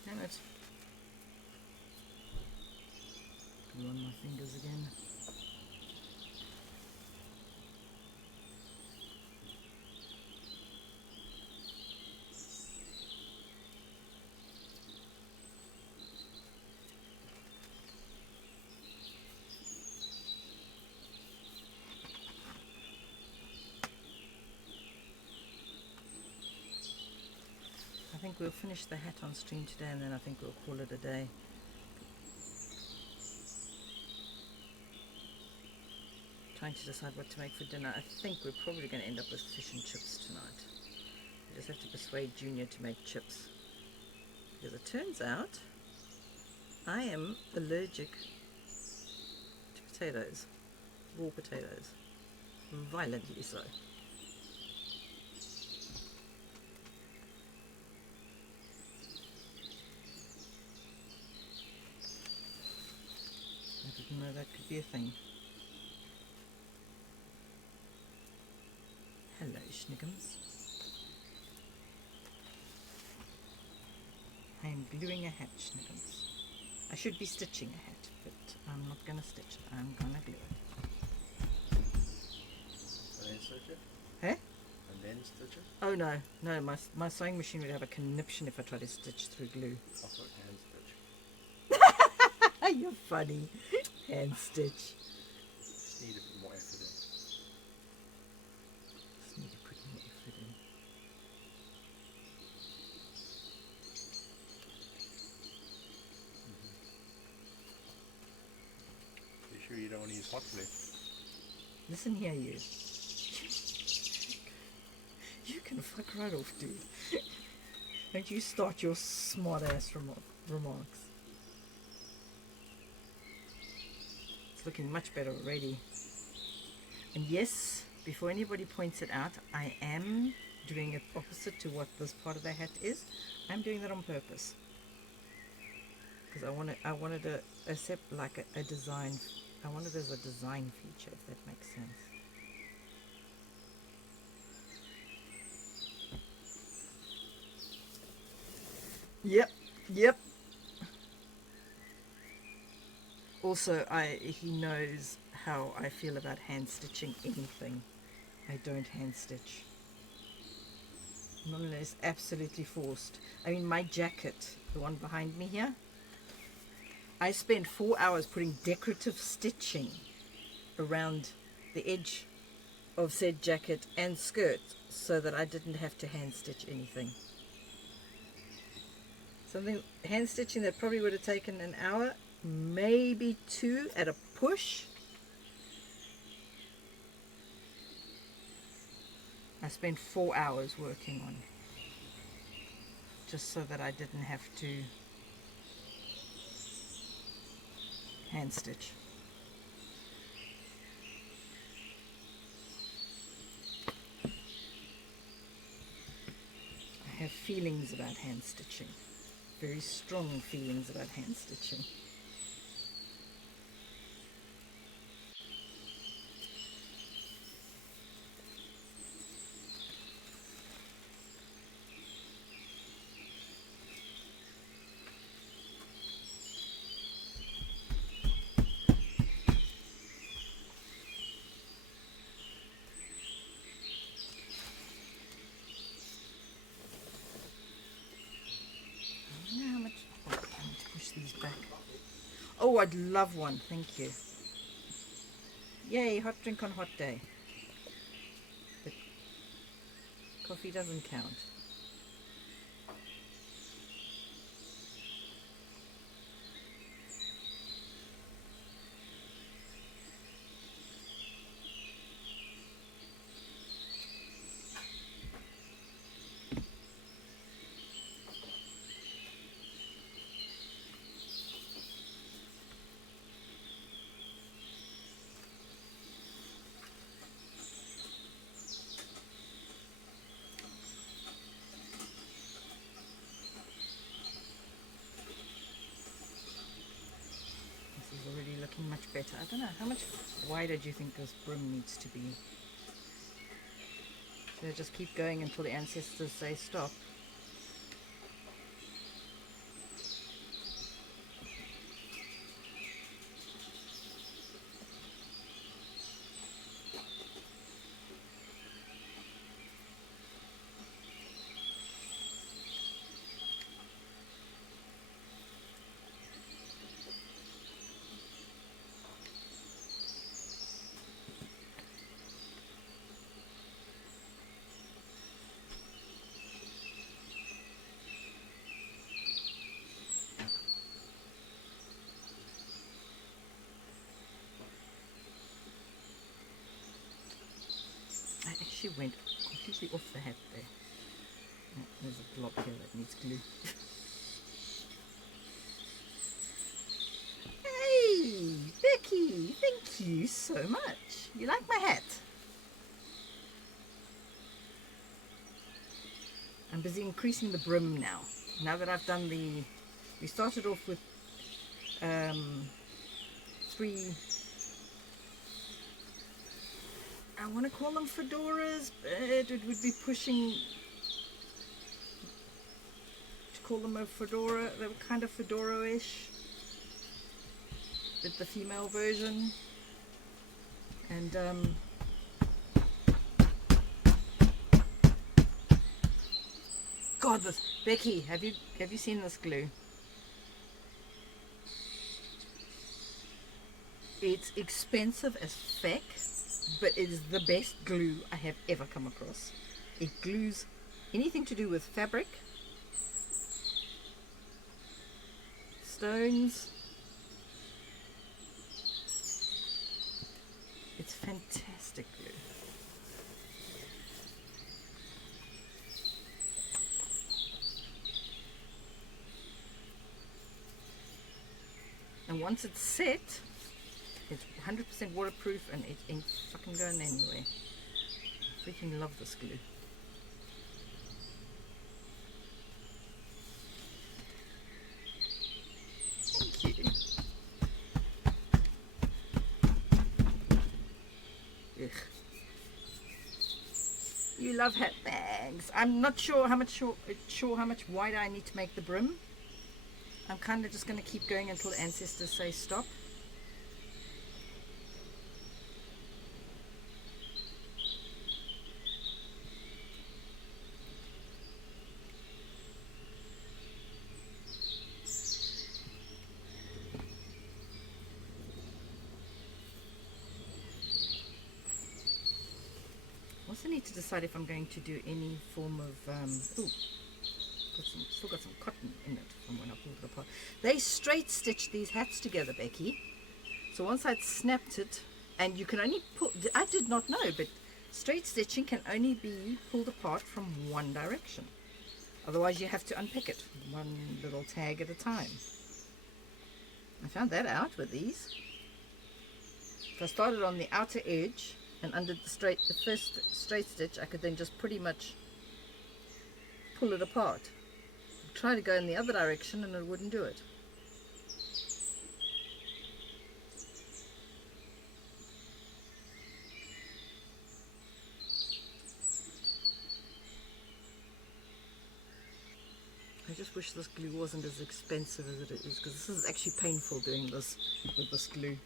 Damn it. Glue on my fingers again. I think we'll finish the hat on stream today, and then I think we'll call it a day. Trying to decide what to make for dinner. I think we're probably going to end up with fish and chips tonight. We just have to persuade Junior to make chips. Because it turns out I am allergic to potatoes. Raw potatoes. Violently so. I didn't know that could be a thing. Hello, Schnickums. I am gluing a hat, Schnickums. I should be stitching a hat, but I'm not going to stitch it. I'm going to glue it. And then stitch it? Huh? And then stitch it? Oh no, no, my sewing machine would have a conniption if I tried to stitch through glue. I thought hand stitch. You're funny. Hand stitch. Just need a bit more effort in. Just need to put more effort in. You sure you don't want to use hot glue? Listen here, you. You can fuck right off, dude. Don't you start your smart ass remarks. It's looking much better already. And yes, before anybody points it out, I am doing it opposite to what this part of the hat is. I'm doing that on purpose. Because I wanted to accept like a design. I want it as a design feature, if that makes sense. Yep. Also, he knows how I feel about hand stitching anything. I don't hand stitch. Nonetheless, absolutely forced. I mean, my jacket, the one behind me here, I spent 4 hours putting decorative stitching around the edge of said jacket and skirt so that I didn't have to hand stitch anything. Something hand stitching that probably would have taken an hour, maybe 2 at a push. I spent 4 hours working on just so that I didn't have to hand stitch. I have feelings about hand stitching, very strong feelings about hand stitching. I don't know how much. Oh, I need to push these back. Oh, I'd love one. Thank you. Yay, hot drink on hot day. But coffee doesn't count. This is already looking much better. I don't know, how much wider do you think this brim needs to be? Should I just keep going until the ancestors say stop? I actually went completely off the hat there. Oh, there's a blob here that needs glue. Hey, Becky, thank you so much. You like my hat? I'm busy increasing the brim now. Now that I've done we started off with 3, I want to call them fedoras, but it would be pushing to call them a fedora. They were kind of fedora-ish, with the female version. And God, this Becky, have you seen this glue? It's expensive as feck, but it is the best glue I have ever come across. It glues anything to do with fabric, stones. It's fantastic glue. And once it's set, it's 100% waterproof and it ain't fucking going anywhere. I freaking love this glue. Thank you. Ugh. You love hat bags. I'm not sure how much wider I need to make the brim. I'm kind of just going to keep going until the ancestors say stop. also need to decide if I'm going to do any form of still got some cotton in it from when I pulled it apart. They straight stitched these hats together, Becky. So once I'd snapped it, and you can only pull, I did not know, but straight stitching can only be pulled apart from one direction. Otherwise you have to unpick it, one little tag at a time. I found that out with these. If I started on the outer edge and undid the first straight stitch, I could then just pretty much pull it apart. Try to go in the other direction and it wouldn't do it. I just wish this glue wasn't as expensive as it is, because this is actually painful doing this with this glue.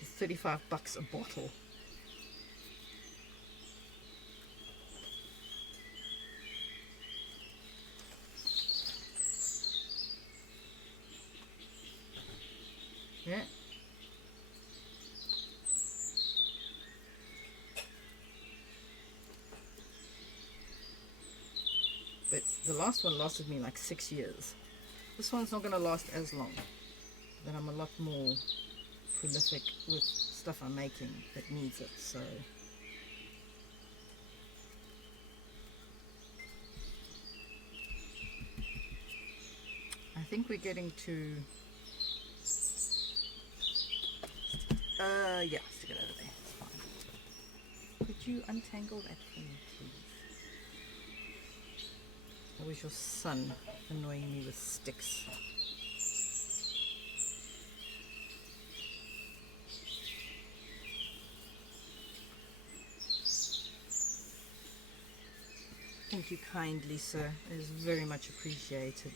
It's $35 a bottle. Yeah. But the last one lasted me like 6 years. This one's not going to last as long. Then I'm a lot more prolific with stuff I'm making that needs it, so. I think we're getting to, yeah, stick it over there, it's fine. Could you untangle that for me, please? That was your son annoying me with sticks. Thank you kindly, sir. It is very much appreciated.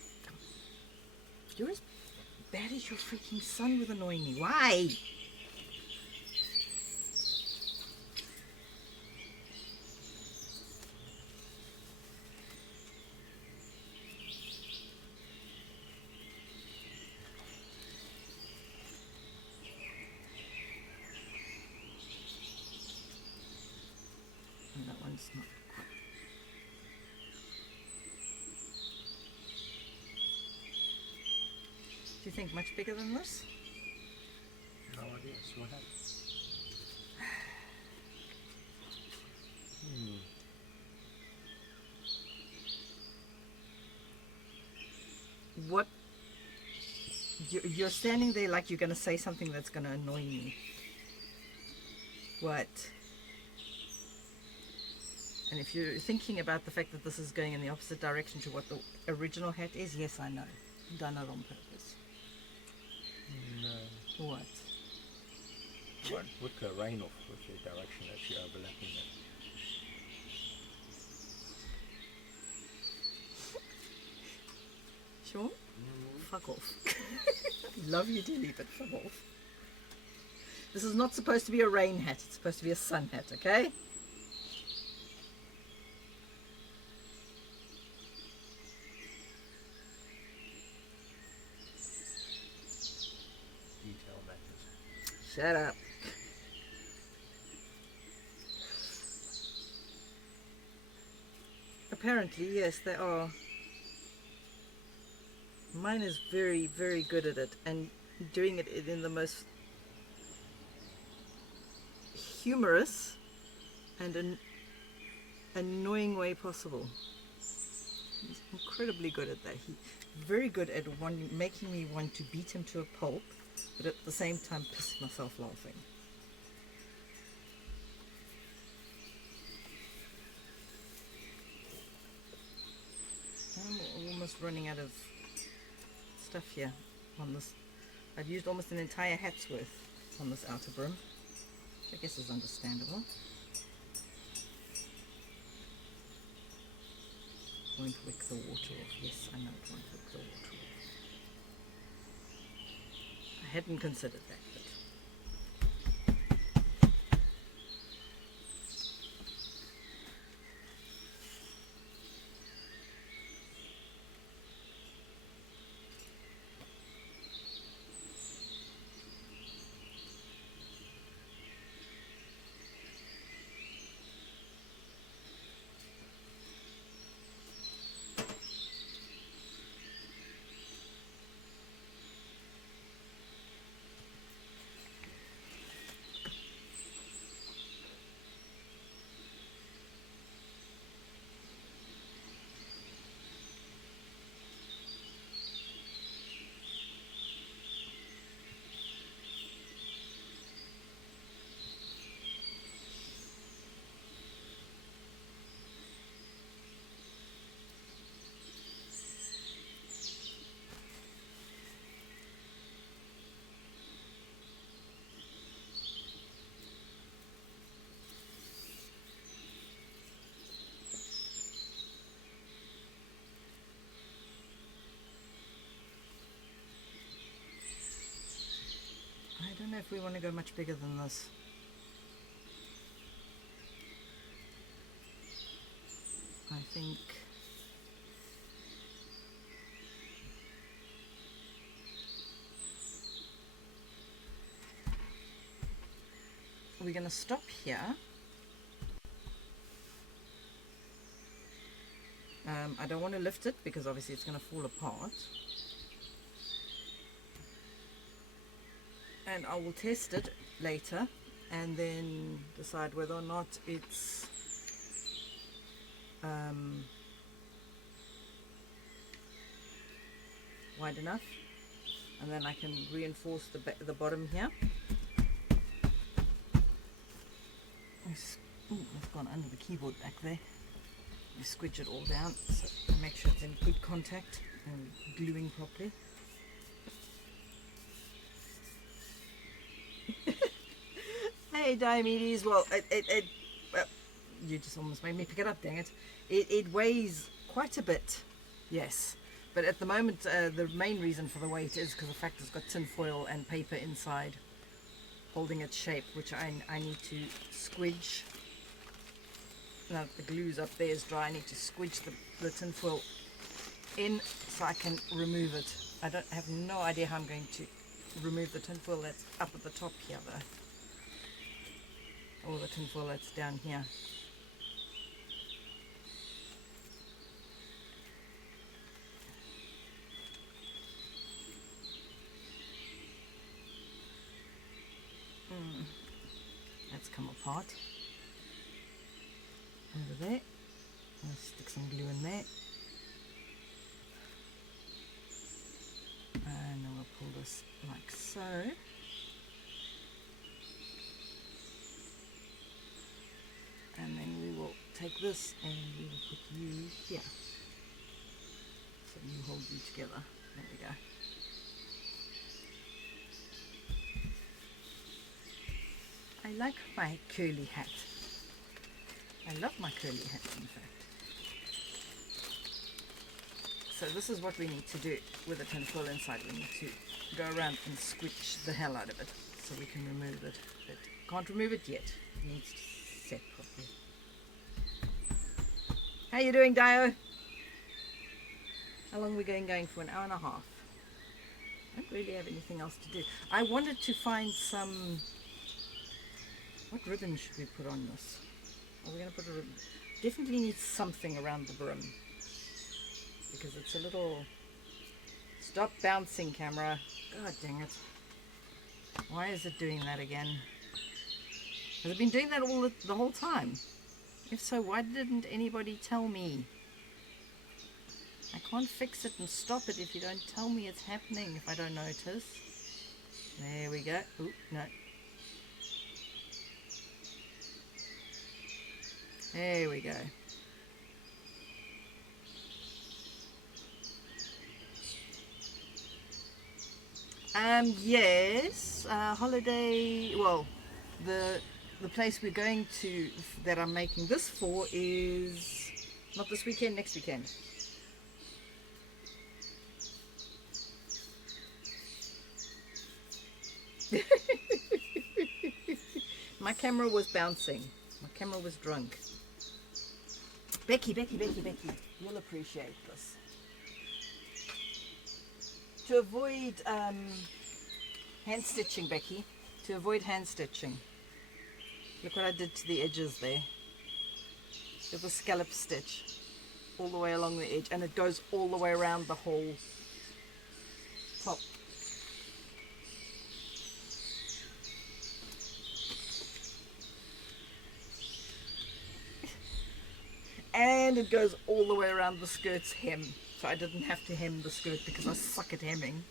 You're as bad as your freaking son with annoying me. Why? And that one's not quite. Do you think much bigger than this? No idea. So what happens? What? You're standing there like you're going to say something that's going to annoy me. What? And if you're thinking about the fact that this is going in the opposite direction to what the original hat is, yes, I know. Done it on purpose. No. What? You won't whip the rain off with the direction that you're overlapping it. Sure? Fuck off. Love you dearly, but fuck off. This is not supposed to be a rain hat. It's supposed to be a sun hat, okay? Detail matters. Shut up. Apparently, yes, they are. Mine is very, very good at it, and doing it in the most humorous and an annoying way possible. He's incredibly good at that. He's very good at making me want to beat him to a pulp, but at the same time piss myself laughing. I'm almost running out of stuff here on this. I've used almost an entire hat's worth on this outer brim, which I guess is understandable. Won't wick the water off. Yes, I know it won't wick the water off. I hadn't considered that, but don't know if we want to go much bigger than this. I think we're going to stop here. I don't want to lift it because obviously it's going to fall apart. And I will test it later and then decide whether or not it's wide enough, and then I can reinforce the bottom here. Ooh, it's gone under the keyboard back there. You squidge it all down so make sure it's in good contact and gluing properly. Hey Diomedes, well, well, you just almost made me pick it up, dang it. It weighs quite a bit, yes. But at the moment, the main reason for the weight is because the fact it's got tin foil and paper inside holding its shape, which I need to squidge. Now that the glue's up there is dry, I need to squidge the tin foil in so I can remove it. I have no idea how I'm going to remove the tin foil that's up at the top here though. Or the tin foil that's down here. That's come apart. Over there. I'll stick some glue in there. And then we'll pull this like so. And then we will take this and we will put you here. So you hold you together. There we go. I like my curly hat. I love my curly hat, in fact. So this is what we need to do with the tin foil inside. We need to go around and squidge the hell out of it so we can remove it. But can't remove it yet. It needs to set properly. How you doing, Dio? How long are we going for? An hour and a half. I don't really have anything else to do. I wanted to find some... What ribbon should we put on this? Are we going to put a ribbon? Definitely needs something around the brim. Because it's a little... Stop bouncing, camera. God dang it. Why is it doing that again? Has it been doing that the whole time? If so, why didn't anybody tell me? I can't fix it and stop it if you don't tell me it's happening, if I don't notice. There we go. Ooh, no. There we go. Yes, holiday, well, the place we're going to, that I'm making this for, is not this weekend, next weekend. My camera was bouncing. My camera was drunk. Becky, you'll appreciate this. To avoid hand stitching, Becky, to avoid hand stitching, look what I did to the edges there. There's a scallop stitch all the way along the edge, and it goes all the way around the whole top. And it goes all the way around the skirt's hem, so I didn't have to hem the skirt because I suck at hemming.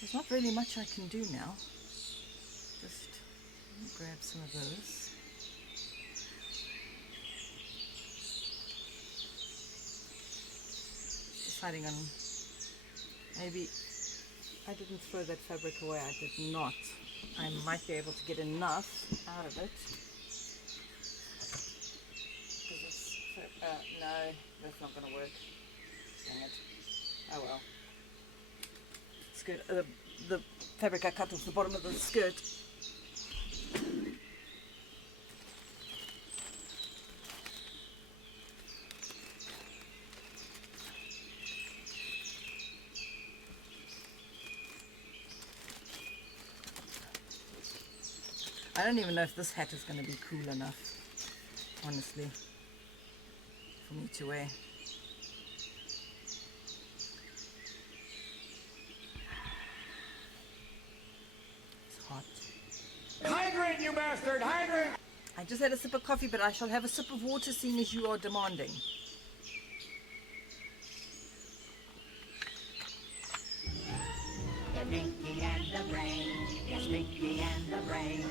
There's not really much I can do now. Just grab some of those. Deciding on, maybe I didn't throw that fabric away. I did not. I might be able to get enough out of it No, that's not going to work. Dang it. Oh well. Skirt, the fabric I cut off the bottom of the skirt. I don't even know if this hat is going to be cool enough, honestly, for me to wear. It's hot. Hydrate, you bastard! Hydrate! I just had a sip of coffee, but I shall have a sip of water, seeing as you are demanding. The Pinky and the Brain, yes, Pinky and the Brain.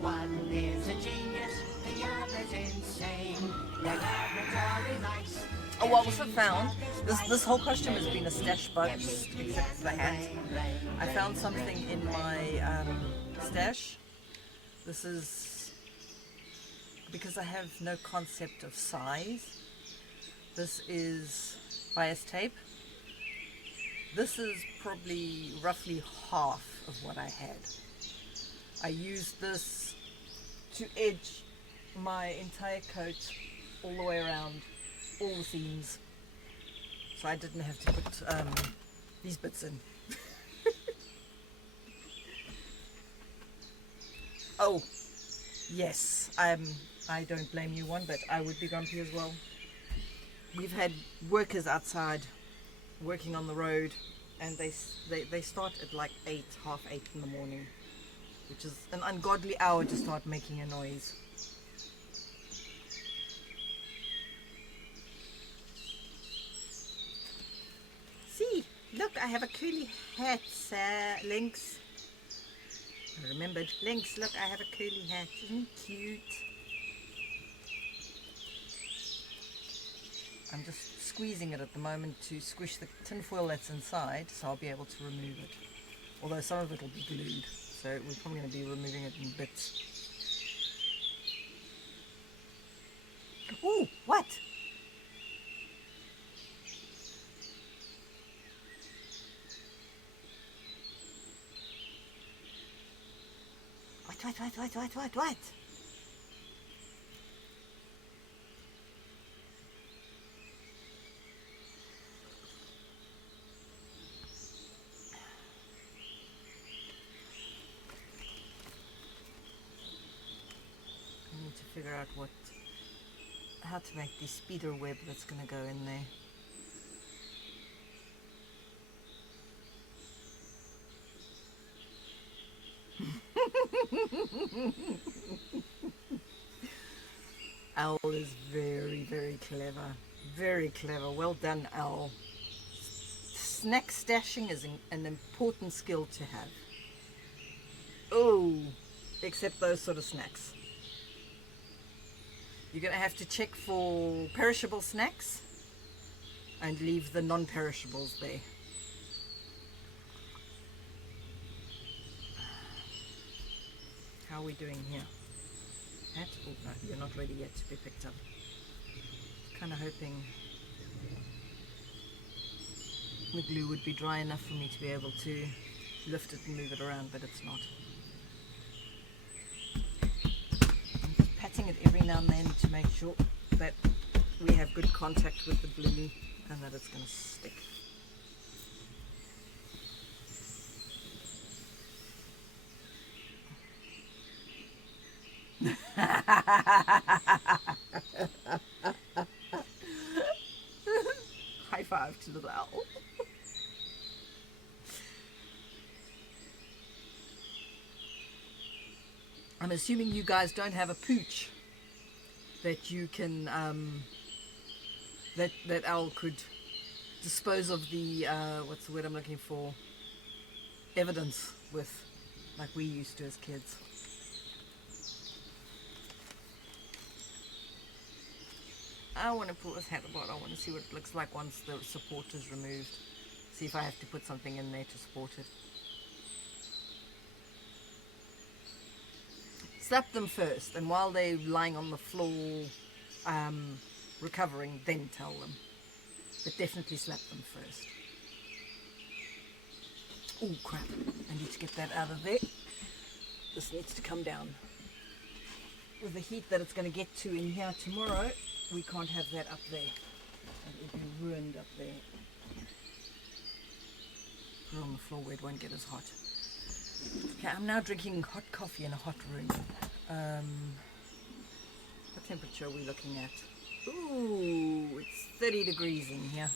One is a genius, the other's insane. Their laboratory lights. Oh, what was I found? This whole costume has been a stash box, except for the hat. I found something in my stash. This is because I have no concept of size. This is bias tape. This is probably roughly half of what I had. I used this to edge my entire coat all the way around, all the seams, so I didn't have to put these bits in. Oh, yes, I don't blame you one, but I would be grumpy as well. We've had workers outside working on the road, and they start at like 8, half 8 in the morning, which is an ungodly hour to start making a noise. See, look, I have a curly hat, Lynx. I remembered. Lynx, look, I have a curly hat. Isn't he cute? I'm just squeezing it at the moment to squish the tinfoil that's inside, so I'll be able to remove it. Although some of it will be glued, so we're probably going to be removing it in bits. Ooh, what? What? I need to figure out how to make the speeder web that's going to go in there. Owl is very, very clever. Very clever. Well done, Owl. Snack stashing is an important skill to have. Oh, except those sort of snacks. You're going to have to check for perishable snacks and leave the non-perishables there. How are we doing here? Hat? Oh, no, you're not ready yet to be picked up. Kind of hoping the glue would be dry enough for me to be able to lift it and move it around, but it's not. I'm just patting it every now and then to make sure that we have good contact with the glue and that it's going to stick. High five to the owl. I'm assuming you guys don't have a pooch that you can that owl could dispose of the what's the word I'm looking for, evidence with, like we used to as kids. I want to pull this hat apart. I want to see what it looks like once the support is removed. See if I have to put something in there to support it. Slap them first, and while they're lying on the floor, recovering, then tell them. But definitely slap them first. Oh crap, I need to get that out of there. This needs to come down. With the heat that it's going to get to in here tomorrow, we can't have that up there. It will be ruined up there. Put it on the floor where it won't get as hot. Okay, I'm now drinking hot coffee in a hot room. What temperature are we looking at? Ooh, it's 30 degrees in here.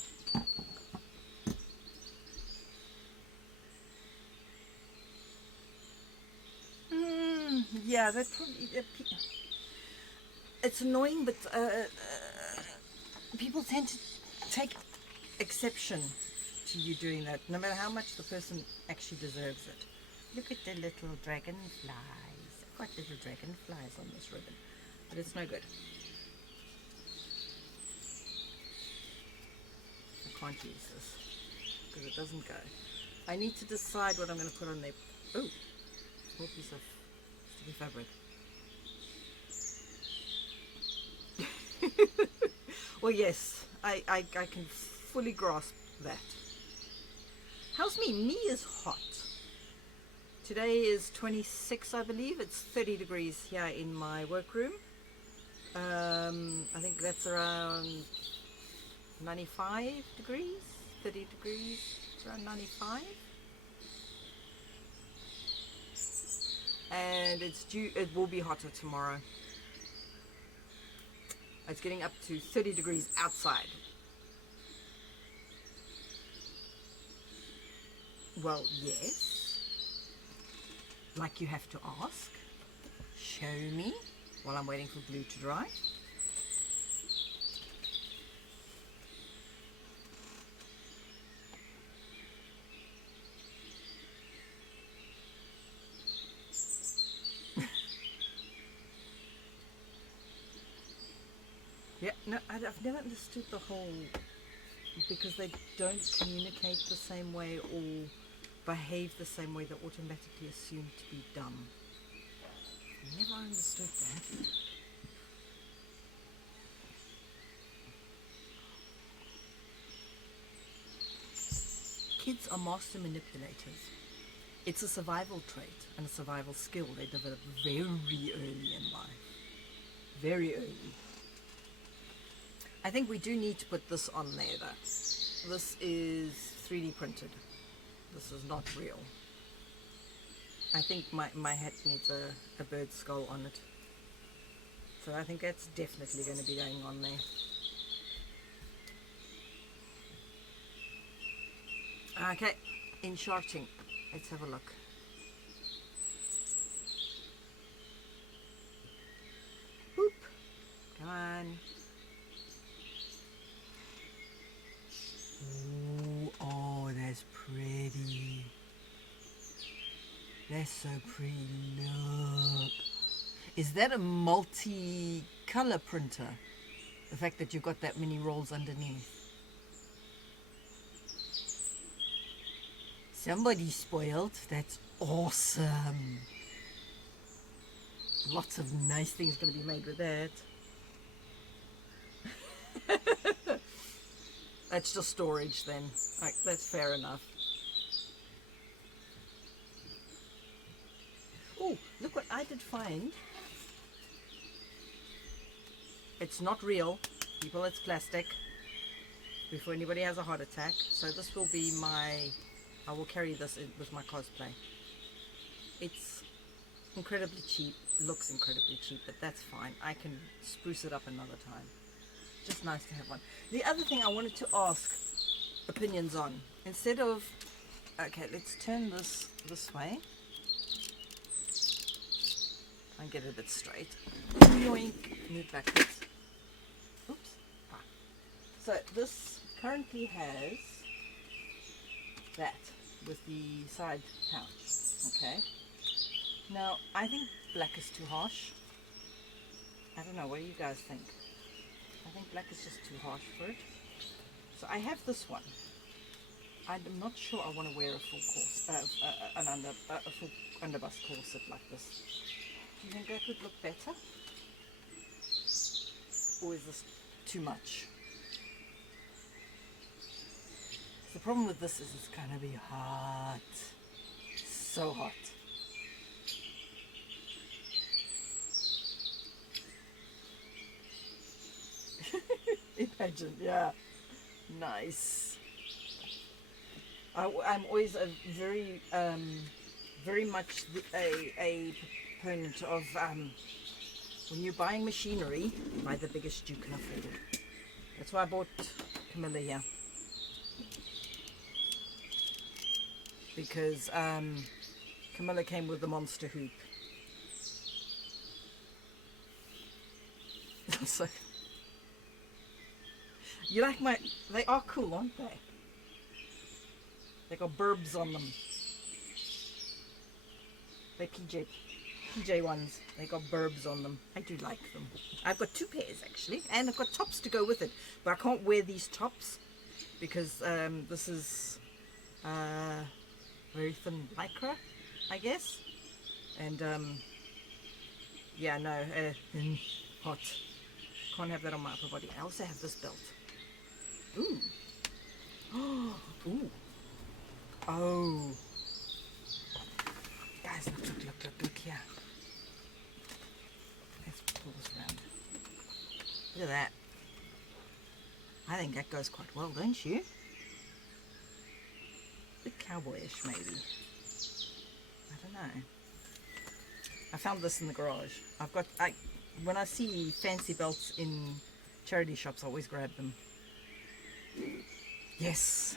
Yeah, that probably... it's annoying, but people tend to take exception to you doing that, no matter how much the person actually deserves it. Look at the little dragonflies. I've got little dragonflies on this ribbon, but it's no good. I can't use this because it doesn't go. I need to decide what I'm going to put on there. Oh, small piece of sticky fabric. Well, yes, I can fully grasp that. How's me? Me is hot. Today is 26, I believe. It's 30 degrees here in my workroom. I think that's around 95 degrees, 30 degrees, it's around 95. And it will be hotter tomorrow. It's getting up to 30 degrees outside. Well, yes. Like you have to ask. Show me while I'm waiting for blue to dry. Yeah, no, I've never understood the whole, because they don't communicate the same way or behave the same way, they're automatically assumed to be dumb. Never understood that. Kids are master manipulators. It's a survival trait and a survival skill they develop very early in life. Very early. I think we do need to put this on there though. This is 3D printed. This is not real. I think my hat needs a bird skull on it. So I think that's definitely going to be going on there. Okay, enchanting. Let's have a look. Boop. Come on. Ooh, oh, that's pretty. That's so pretty. Look. Is that a multi-color printer? The fact that you've got that many rolls underneath. Somebody spoiled. That's awesome. Lots of nice things going to be made with that. That's just storage then. Like, that's fair enough. Oh, look what I did find. It's not real, people, it's plastic. Before anybody has a heart attack. So this will be I will carry this in with my cosplay. It's incredibly cheap, looks incredibly cheap, but that's fine. I can spruce it up another time. Just nice to have one. The other thing I wanted to ask opinions on, instead of, okay, let's turn this way and get it a bit straight. Yoink, move backwards. Oops. Ah. So this currently has that with the side pouch. Okay. Now I think black is too harsh. I don't know. What do you guys think? I think black is just too harsh for it. So I have this one. I'm not sure I want to wear a full course, a full underbust corset like this. Do you think that would look better? Or is this too much. The problem with this is it's gonna be hot. So hot. Imagine, yeah. Nice. I'm always a very much a proponent of when you're buying machinery, buy the biggest you can afford. That's why I bought Camilla here. Because Camilla came with the monster hoop. So, you like my... They are cool, aren't they? They got burbs on them. They're PJ ones. They got burbs on them. I do like them. I've got 2 pairs actually, and I've got tops to go with it. But I can't wear these tops because this is very thin lycra, I guess. And yeah, no, hot. Can't have that on my upper body. I also have this belt. Ooh. Ooh. Oh. Guys, look here. Let's pull this around. Look at that. I think that goes quite well, don't you? A bit cowboyish, maybe. I don't know. I found this in the garage. When I see fancy belts in charity shops, I always grab them. Yes.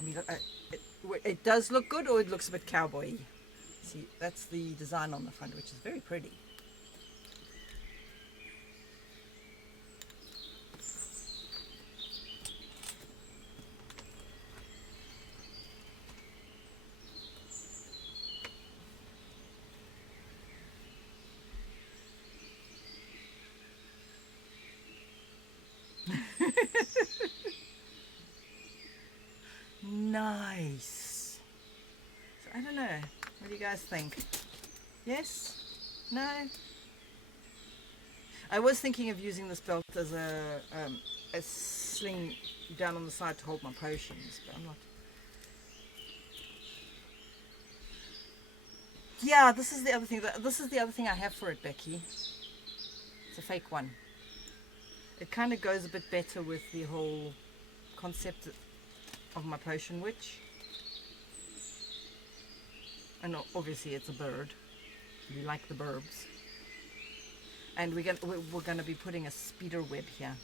I mean, it does look good, or it looks a bit cowboy-y. See, that's the design on the front, which is very pretty. Nice. So I don't know. What do you guys think? Yes? No? I was thinking of using this belt as a sling down on the side to hold my potions, but I'm not. Yeah, this is the other thing. This is the other thing I have for it, Becky. It's a fake one. It kind of goes a bit better with the whole concept of my potion witch. And obviously it's a bird. We like the burbs. And we're gonna be putting a speeder web here.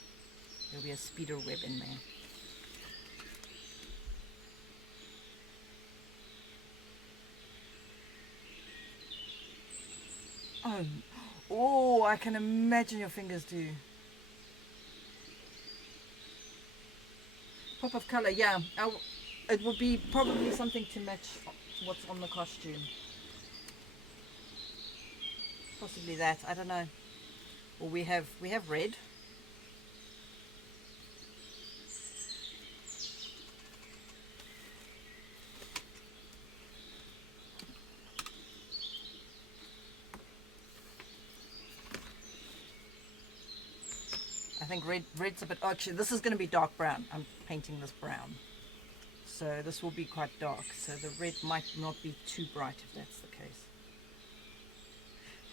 There'll be a speeder web in there. Oh, I can imagine your fingers do. Pop of color, yeah. It will be probably something to match what's on the costume. Possibly that, I don't know. Or we have red. I think red's a bit, oh, actually this is going to be dark brown. I'm painting this brown. So this will be quite dark. So the red might not be too bright if that's the case.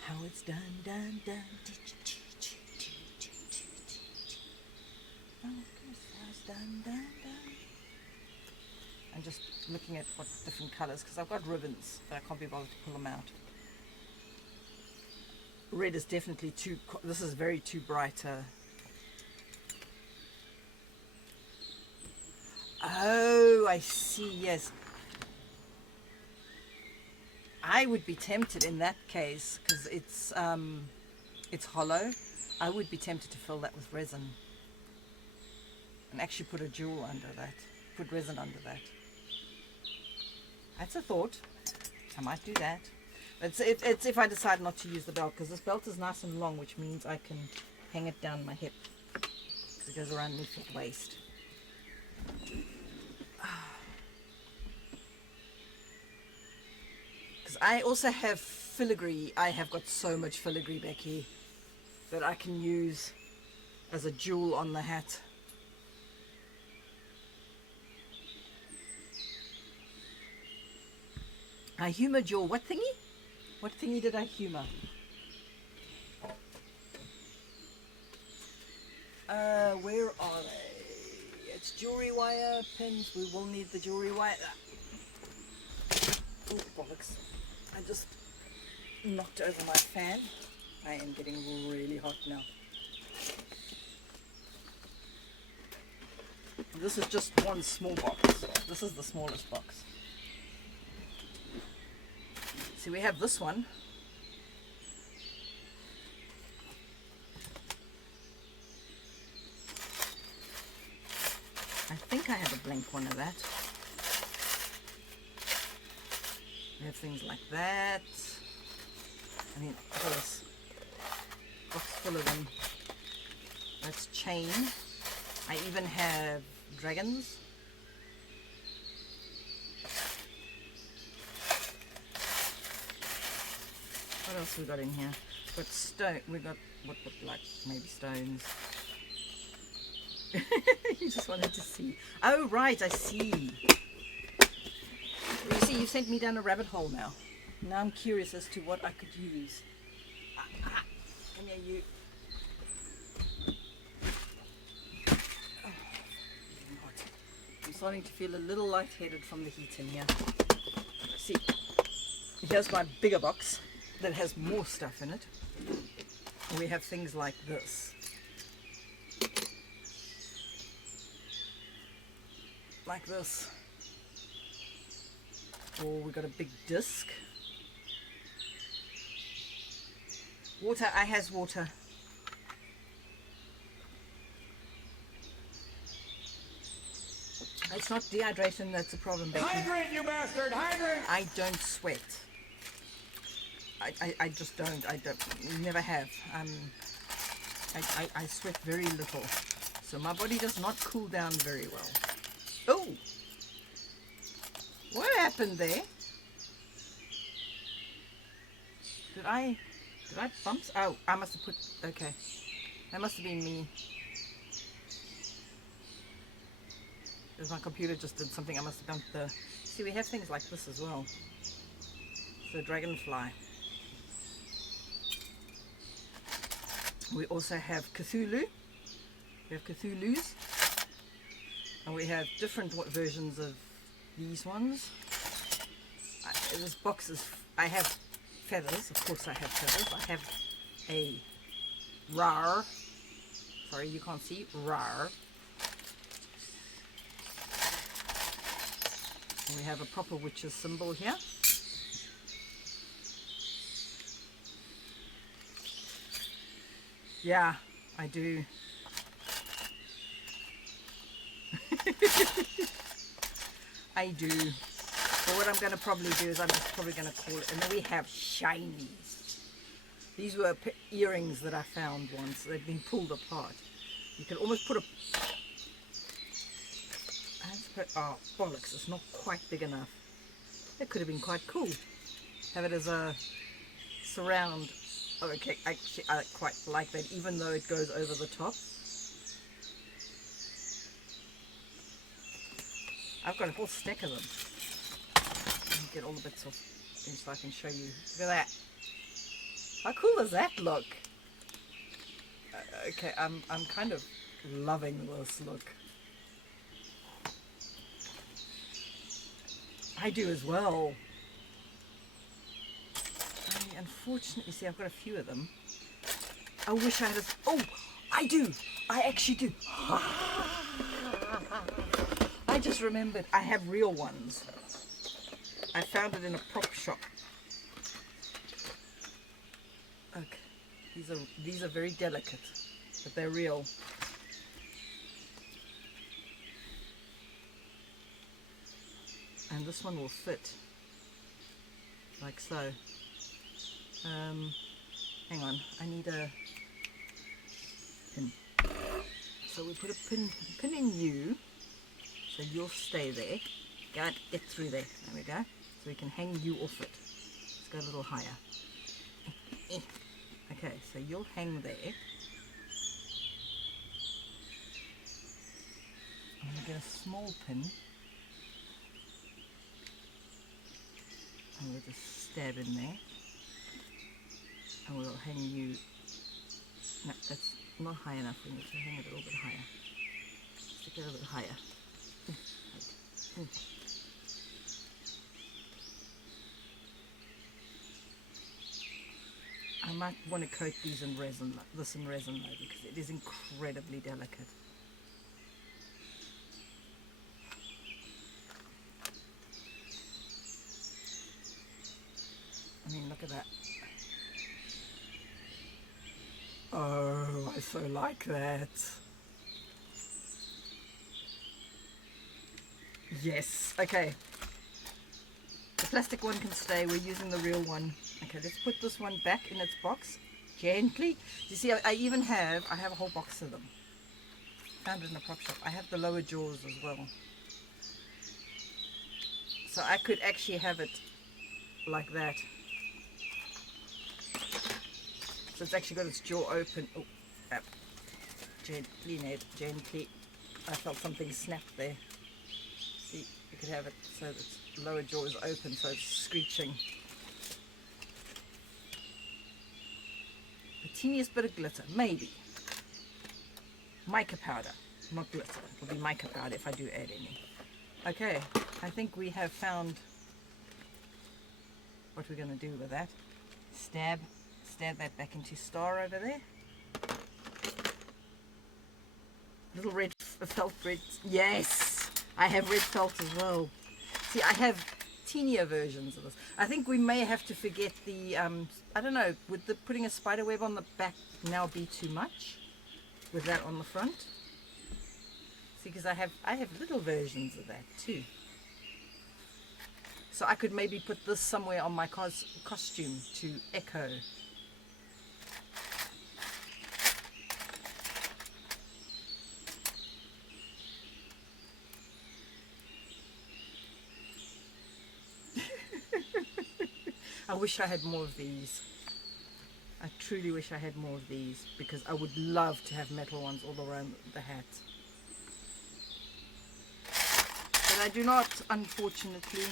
How it's done. I'm just looking at what different colours because I've got ribbons, but I can't be bothered to pull them out. Red is definitely too, this is very too bright. Oh, I see, yes. I would be tempted in that case, because it's hollow. I would be tempted to fill that with resin. And actually put a jewel under that. Put resin under that. That's a thought. I might do that. It's if I decide not to use the belt, because this belt is nice and long, which means I can hang it down my hip. Because it goes around my waist. Because I also have filigree. I have got so much filigree, Becky, that I can use as a jewel on the hat. I humoured your what thingy? What thingy did I humour? Where are they? It's jewelry wire, pins. We will need the jewelry wire. Oh, bollocks. I just knocked over my fan. I am getting really hot now. This is just one small box. This is the smallest box. See, we have this one. I think I have a blank one of that. We have things like that. I mean, look at this box full of them. That's chain. I even have dragons. What else we got in here? We've got stone. We got what look like maybe stones. You just wanted to see. Oh right, I see. You see, you sent me down a rabbit hole now. Now I'm curious as to what I could use. Come here, you. Oh, I'm starting to feel a little lightheaded from the heat in here. See, here's my bigger box that has more stuff in it. We have things like this. Like this. Or we got a big disc. Water, I has water. It's not dehydration that's a problem, Becky. Hydrate, you bastard! Hydrate! I don't sweat. I just don't. I never have. I sweat very little. So my body does not cool down very well. Oh! What happened there? Did I bump? Oh, I must have put, okay. That must have been me. Because my computer just did something. I must have bumped the, see, we have things like this as well. So dragonfly. We also have Cthulhu. We have Cthulhus. And we have different versions of these ones. This box is, I have feathers. Of course I have feathers. I have a rar. Sorry, you can't see. Rar. And we have a proper witch's symbol here. Yeah, I do. I do. But what I'm going to probably do is I'm just probably going to call it, and then we have shinies. These were earrings that I found once. They've been pulled apart. You can almost put a, oh bollocks, it's not quite big enough. That could have been quite cool. Have it as a surround. Oh, okay, actually I quite like that, even though it goes over the top. I've got a whole stack of them. Let me get all the bits off so I can show you. Look at that. How cool does that look? Okay, I'm kind of loving this look. I do as well. Unfortunately, see, I've got a few of them. I wish I had a, oh, I do. I actually do. I just remembered I have real ones. I found it in a prop shop. Okay, these are very delicate, but they're real. And this one will fit, like so. Hang on, I need a pin. So we put a pin in you, so you'll stay there. Get through there. There we go. So we can hang you off it. Let's go a little higher. Okay, so you'll hang there. I'm going to get a small pin. And we'll just stab in there. And we'll hang you. No, that's not high enough. We need to hang it a little bit higher. Stick it a little bit higher. I might want to coat these in resin, this in resin though, because it is incredibly delicate. I mean, look at that. Oh, I so like that. Yes, okay. The plastic one can stay, we're using the real one. Okay, let's put this one back in its box, gently. You see, I have a whole box of them. Found it in a prop shop. I have the lower jaws as well. So I could actually have it like that. So it's actually got its jaw open. Oh, gently, Ned, gently. I felt something snap there. See, you could have it so that its lower jaw is open, so it's screeching. The teeniest bit of glitter, maybe. Mica powder, not glitter. It'll be mica powder if I do add any. Okay, I think we have found what we're going to do with that. Stab that back into star over there. Little red felt red. Yes, I have red felt as well. See, I have teenier versions of this. I think we may have to forget the I don't know, would the putting a spider web on the back now be too much with that on the front? See, because I have little versions of that too. So I could maybe put this somewhere on my costume to echo. I wish I had more of these. I truly wish I had more of these because I would love to have metal ones all around the hat. But I do not, unfortunately.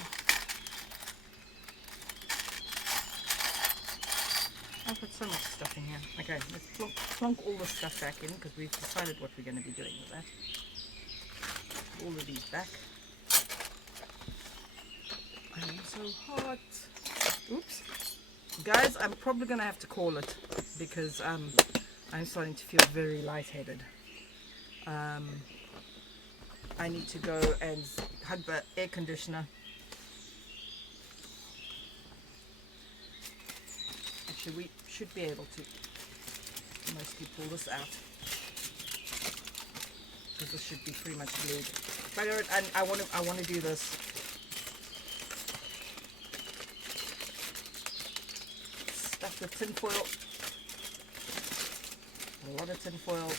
I've got so much stuff in here. Okay, let's plonk all the stuff back in because we've decided what we're going to be doing with that. All of these back. I'm so hot. Oops. Guys, I'm probably going to have to call it because I'm starting to feel very lightheaded. I need to go and hug the air conditioner. Actually, we should be able to mostly pull this out because this should be pretty much glued. But I want to do this. Stuff with tin foil. A lot of tin foil.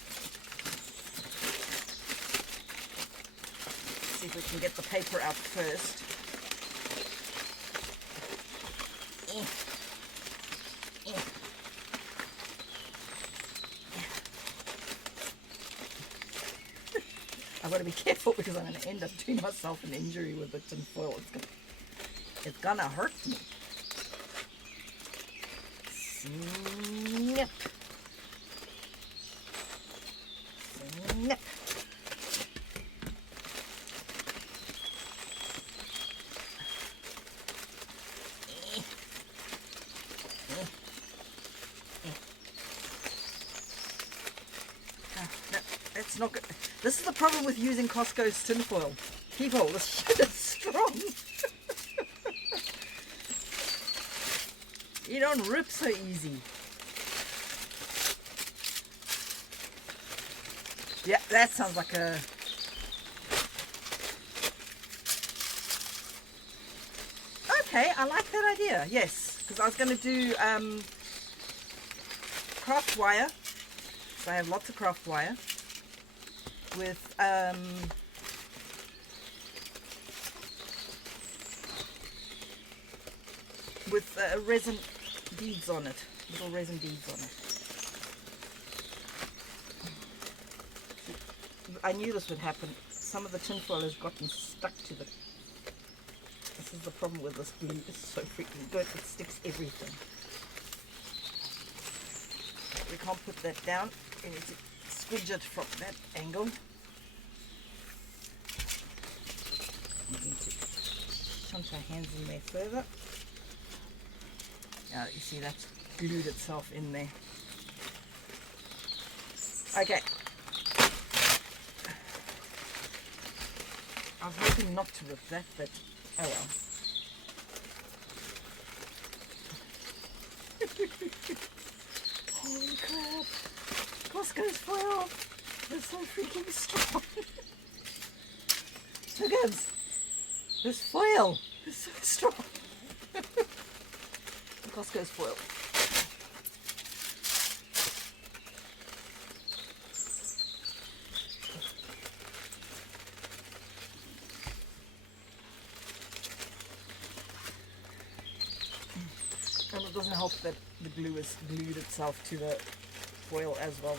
See if we can get the paper out first. I've got to be careful because I'm going to end up doing myself an injury with the tin foil. It's gonna hurt me. Snip. Snip. That's not good. This is the problem with using Costco's tinfoil. People, this shit is strong. You don't rip so easy. Yeah, that sounds like a... Okay, I like that idea, yes. Because I was going to do craft wire. So I have lots of craft wire. With resin beads on it, little resin beads on it. I knew this would happen some of the tinfoil has gotten stuck to the... This is the problem with this glue. It's so freaking good. It sticks everything. We can't put that down. We need to squidge it from that angle. We need to shunch our hands in there further. Yeah, you see that's glued itself in there. Okay. I was hoping not to rip that, but oh well. Holy crap! Costco's foil! They're so freaking strong! Look at this foil! It's so strong! Costco's foil. And it doesn't help that the glue is glued itself to the foil as well.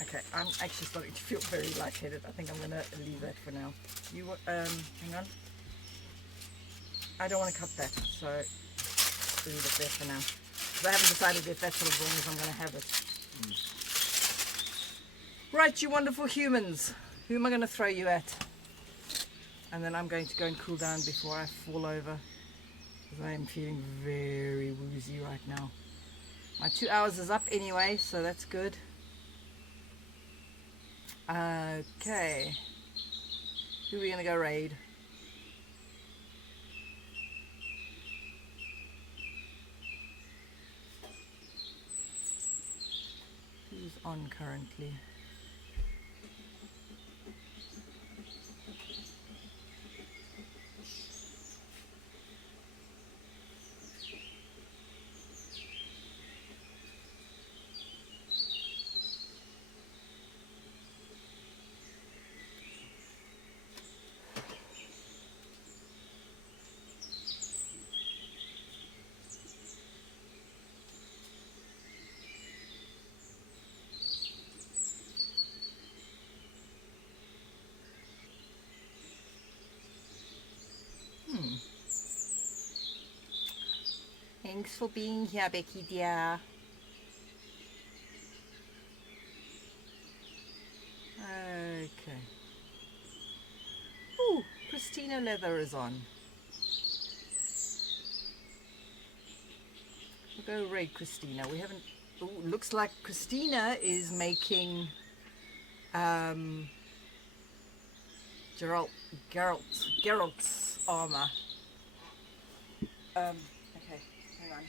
Okay, I'm actually starting to feel very lightheaded. I think I'm going to leave that for now. You hang on. I don't want to cut that, so leave it there for now. Because I haven't decided if that's as long as I'm going to have it. Right, you wonderful humans. Who am I going to throw you at? And then I'm going to go and cool down before I fall over. Because I am feeling very woozy right now. My 2 hours is up anyway, so that's good. Okay. Who are we going to go raid? Who's on currently? Thanks for being here, Becky dear. Okay. Ooh, Christina Leather is on. We'll go raid Christina. We haven't... Ooh, looks like Christina is making Geralt's armor. Okay, hang on.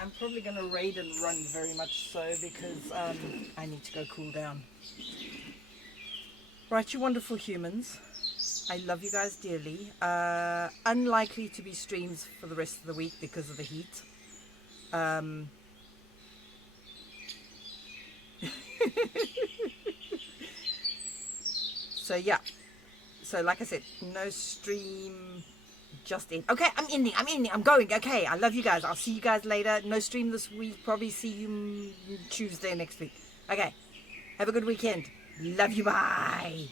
I'm probably going to raid and run very much so because I need to go cool down. Right, you wonderful humans. I love you guys dearly. Unlikely to be streams for the rest of the week because of the heat. So yeah. So like I said, no stream... just in. Okay, I'm ending. I'm going. Okay, I love you guys. I'll see you guys later. No stream this week. Probably see you Tuesday next week. Okay, have a good weekend. Love you. Bye.